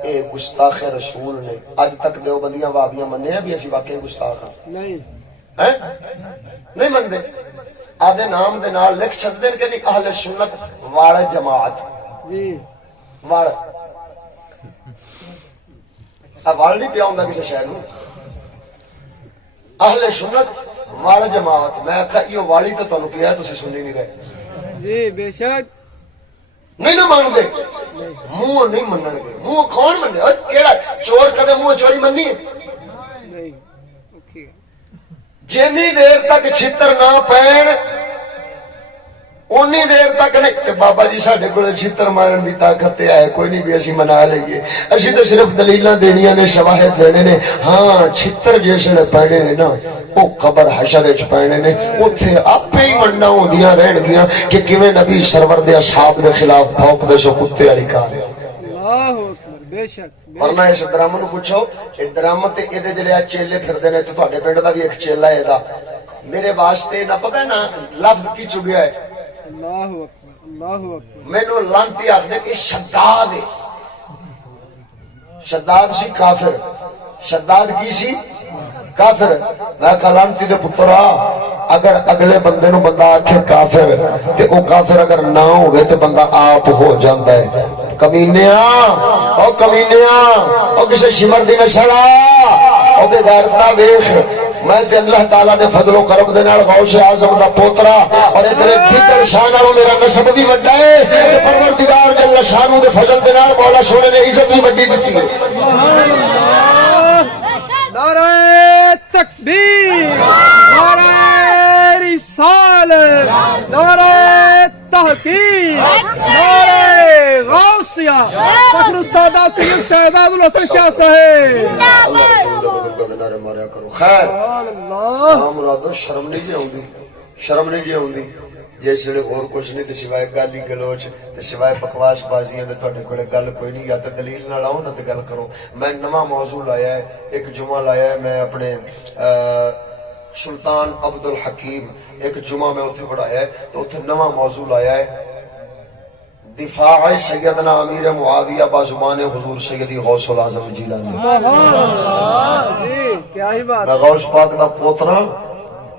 اے گستاخ رسول نے اج تک دیوبندیاں وہابیاں مننے ہیں بھی اسی واقعی گستاخ ہیں نہیں مندے آدھے نام دے نال لکھ چھڈ دین کہ نہیں اہل سنت وال جماعت جی وال وال نہیں پیا ہوندا کسی شے نو اہل سنت وال جماعت میں آکھا ایو والی تے تانوں پیا تسی سنی نہیں رہے جی بے شک نہیں نہ مان دے منہ نہیں منن گے منہ کون منے اوے کیڑا چور کدے منہ چوری مننی ہے نہیں اوکے جنی دیر تک چھتر نہ پین اونی دیر تک نہیں کہ بابا جی ساڈے کول چھتر مارن دی طاقت ہے کوئی نہیں بھی اسی منا لئیے اسی تو صرف دلیلاں دینیاں نے شواہد دینے نے ہاں چھتر جیسے پینے نے نا او قبر حشر وچ پینے نے اوتھے آپے ہی ونڈاں ہوندیاں رہن گیاں کہ کیویں نبی سرور دے اصحاب دے خلاف بھونک دے سو کتے والی کار اللہ اکبر بے شک ورنہ اس ڈرم نو پوچھو اے ڈرم تے اے دے جڑے چیلے پھردے نے تے تہاڈے پنڈ دا بھی ایک چیلا اے دا میرے واسطے نہ پتہ نا لفظ کی چگیا ہے اللہ اکبر مینوں لانتی آکھدے کہ شداد ہے شداد سی کافر شداد کی سی کافر میں کہا لانتی دے پترا اگر اگلے بندے نو بندہ آکھے کافر تے او کافر اگر نہ ہوئے تے بندہ آپ ہو جاندا ہے کمینیاں او کسے شمر دی نشڑا او بے غیرتا ویکھ میں تے اللہ تعالیٰ دے فضل و کرم دے نال غوث اعظم دا پوترا اور ادھر ٹھیکر شان نالوں میرا نسب بھی وڈا ہے تے پروردگار جل شانو دے فضل دے نال مولا سونے نے عزت بھی وڈی دتی ہے سبحان اللہ نعرہ تکبیر نعرہ رسالت نعرہ تحقیق نعرہ غوثیہ فخر السادہ سید شہباز الحسن شاہ صاحب خیر مرادو شرم نہیں جی آؤں جس ویلے اور کچھ نہیں تے سوائے گالی گلوچ تے سوائے بکواس بازیاں دے تہاڈے کولے گل کوئی نہیں یا تے دلیل نال آؤ نہ تے گل کرو میں نواں موضوع لایا ہے ایک جمعہ لایا ہے میں اپنے سلطان عبد الحکیم ایک جمعہ میں اتنے پڑھایا ہے تو اتنے نواں موضوع لایا ہے دفاع سیدنا امیر معاویہ بازمان حضور سیدی غوث العظم جیلانی کیا ہی بات میں غوث پاک دا پوترا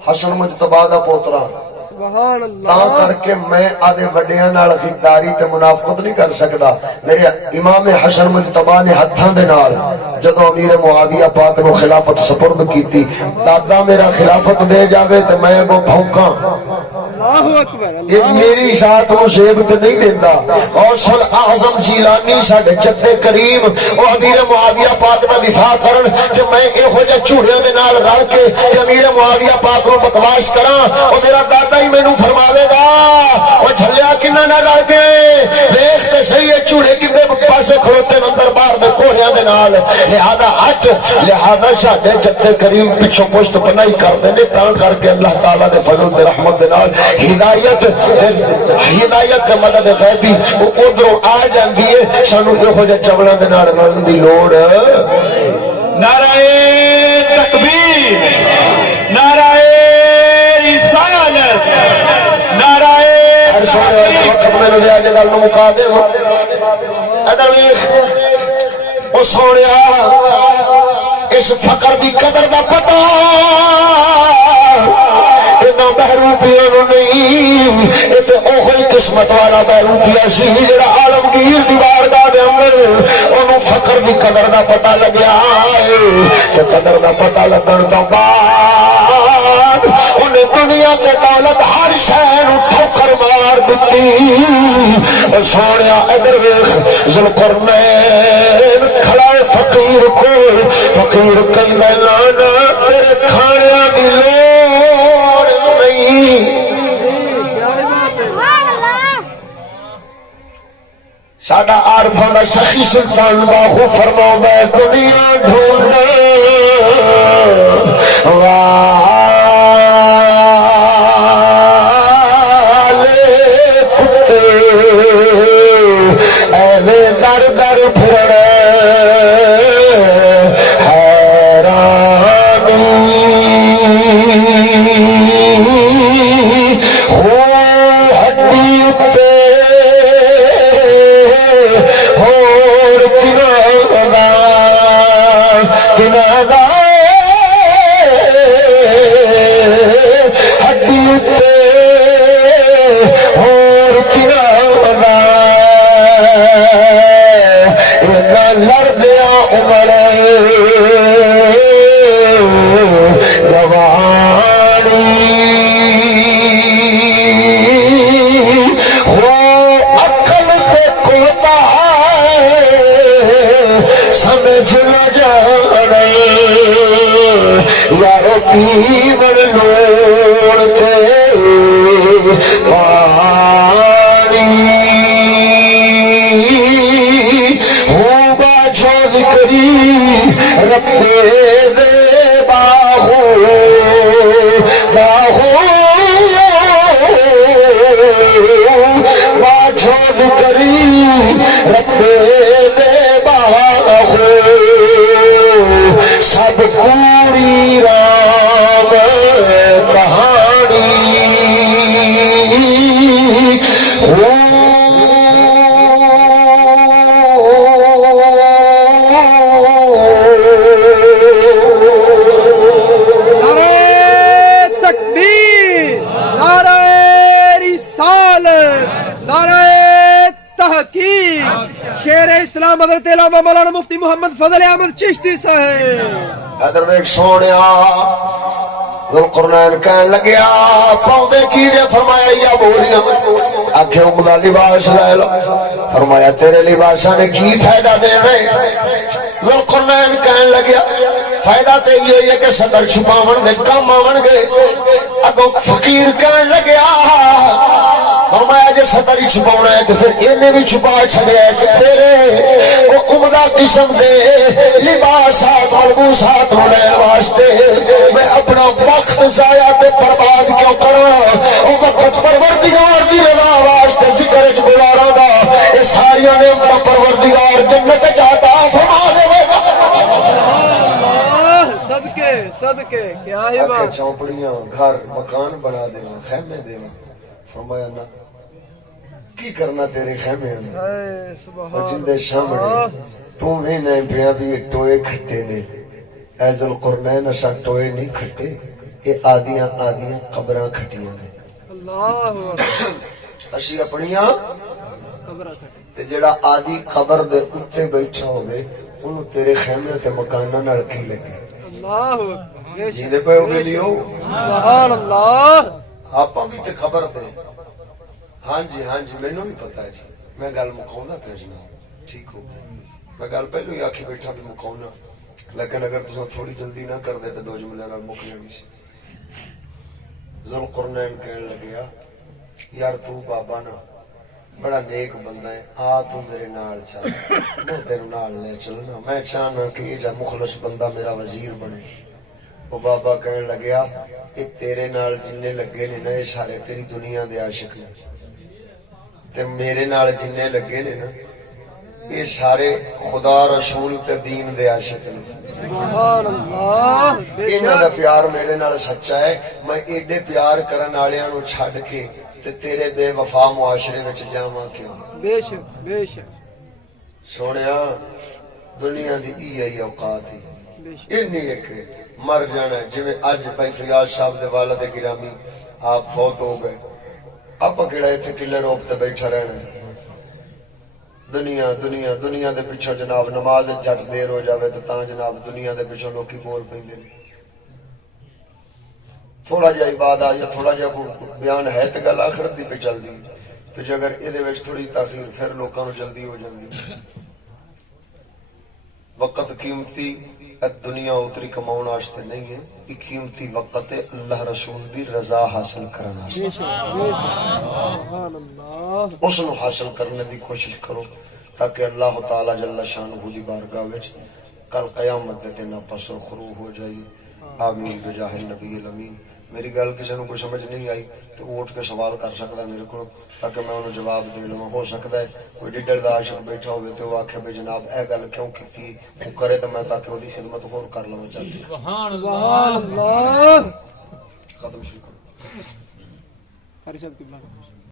حسن مجتبی دا پوترا سبحان اللہ تا کر کے میں آدھے وڈیاں نال غداری تے منافقت نہیں کر سکدا میرے امام حسن مجتبی نے ہتھاں دے نال جدوں امیر معاویہ پاک نو خلافت سپرد کیتی دادا میرا خلافت دے جاوے تے میں اگوں بھونکاں اللہ اکبر یہ میری ذات نو زیبت نہیں دینا غوث الاعظم جیلانی ساڈے جدے کریم او امیر معاویہ پاک دا دفاع کرن کہ میں ایہو جے جھوڑیاں دے نال رل کے امیر معاویہ پاک نو بکواس کراں او میرا دادا ہی مینوں فرماوے گا او جھلیا کنا نہ رل کے ویکھ تے صحیح جھوڑے کتے پاسے کھڑوتے اندر باہر دے گھوڑیاں دے نال لہذا ہٹ لہذا ساڈے جدے کریم پیچھے پشت پناہی کردے نے تاں کر کے اللہ تعالی دے فضل تے رحمت دے نال ہدایت دے مدد غیبی ادھروں آ جاندی ہے سانو ایہو جے چولاں دے نال رلن دی لوڑ نعرہ تکبیر نعرہ رسالت نعرہ ہر سونے وقت میں نے آج گل نو مکا دے ادھر ویکھ او سونیا اس فقر دی قدر دا پتہ بہروپیاں نو نہیں یہ تے اوہی قسمت والا بہروپیا سی جڑا عالمگیر دی بارگاہ دے اندر اونوں فقر دی قدر دا پتہ لگیا تے قدر دا پتہ لگن تو بعد انہیں دنیا تے دولت ہر شے نو ٹھوکر مار دتی سونیا ادھر ویکھ ذوالقرنین کھڑا ہے فقیر کول فقیر کہندا نا تیرے کھانے دی لوڑ نہیں ساڈا عارفاں دا سخی سلطان باہو فرماؤں ہے دنیا ڈھونڈ والے کتے ایویں در در پھرن سب کوڑی رام کہانی شیر اسلام حضرت علامہ مولانا مفتی محمد فضل احمد چشتی صاحب ادھر ویکھ سونیا ذوالقرنین کہن لگیا پاؤں کی نے فرمایا یا بوریاں آنکھیں امدا لباس لے لو فرمایا تیرے لباساں نے کی فائدہ دینا ذوالقرنین کہن لگیا فائدہ تے یہ ہے کہ صدر چھپاون دے کام آون گے اگوں فقیر کہن لگیا فرمایا جے صدر ہی چھپاونا ہے تو پھر انہیں بھی چھپا چھڑیا ہے کہ تیرے وہ عمدہ قسم دے لباسات ملبوسات ہونے واسطے میں اپنا وقت ضائع تے برباد کیوں کروں وہ وقت پروردگار دی رضا واسطے ذکر وچ گزاراں گا یہ ساریاں نے اپنا پروردگار جنت چاہتا فرما دے گا صدقے صدقے کیا ہے بات چوپڑیاں گھر مکان بنا دے خیمے دے فرمایا نا کی کرنا تیرے خیمے میں جندے سامنے تو بھی نہیں پیا بھی ٹوئے کھٹے نے اے ذوالقرنین اسا ٹوئے نہیں کھٹے یہ آدیاں قبراں کھٹیاں نے اللہ اسی اپنیاں قبراں کھٹی تے جڑا آدی قبر دے اوتے بیٹھا ہوے اونوں تیرے خیمے تے مکاناں نال کی لگے اللہ جیندے پے ہوے لیو سبحان اللہ آپ بھی تے خبر دے ہاں جی مینوں بھی پتا ہے جی میں گل مکاؤں پہ جناب ٹھیک ہو گیا میں گل پہلو ہی آخی بیٹھا بھی مکاؤں لیکن اگر تم تھوڑی جلدی نہ کر دے تو دو جملے نال مک جانی سی ذوالقرنین کہنے لگیا یار تو بابا نا بڑا نیک بندہ ہے آ تو میرے نال چل میں تیرے نال لے چلنا میں چاہنا کہ یہ جا مخلص بندہ میرا وزیر بنے وہ بابا کہنے لگیا یہ تیرے نال جننے لگے نے نا یہ سارے تیری دنیا دے عاشق نے تے میرے نال جننے لگے نے نا یہ سارے خدا رسول تے دین دے عاشق نے سبحان اللہ انہاں دا پیار میرے نال سچا ہے میں ایڈے پیار کرن والیاں نو چھڈ کے تے تیرے بے وفا معاشرے وچ جاواں کیوں بے شک سونیا دنیا دی ای اوقات ہی بے شک اینی ایک مر جانا ہے جویں اج بھائی فیاض صاحب دے والد گرامی آپ فوت ہو گئے آپ کیڑا ایتھے کلے روپ تے بیٹھا رہنا ہے دنیا دے پیچھے جناب نماز جٹ دیر ہو جاوے تو تاں جناب دنیا دے پیچھے لوکی بول پیندے نے تھوڑا جہا عبادت یا تھوڑا جہا بیان ہے تے گل آخرت دی پہ چل دی تو جے اگر ایدے وچ تھوڑی تاخیر پھر لوکاں نوں جلدی ہو جاندی وقت قیمتی دنیا اتری کماؤن واسطے نہیں ہے یہ قیمتی وقت ہے اللہ رسول دی رضا حاصل کرنا سبحان اللہ اس نو حاصل کرنے دی کوشش کرو تاکہ اللہ تعالی جل شانہ دی بارگاہ وچ کل قیامت دے دن اپا سرخرو ہو جائیے آمین بجاہ النبی الامین میری گل کسی نو کوئی سمجھ نہیں آئی تو اٹھ کے سوال کر سکتا ہے میرے کو تاکہ میں انہوں جواب دے لوں ہو سکتا ہے کوئی ڈیڈر دا عاشق بیٹھا ہوئے تو وہ آکھے بھائی جناب اے گل کیوں کیتی وہ کرے تو میں تاکہ وہ دی خدمت ہور کر لوں چاہتی سبحان اللہ ختم شروع قاری صاحب کی بات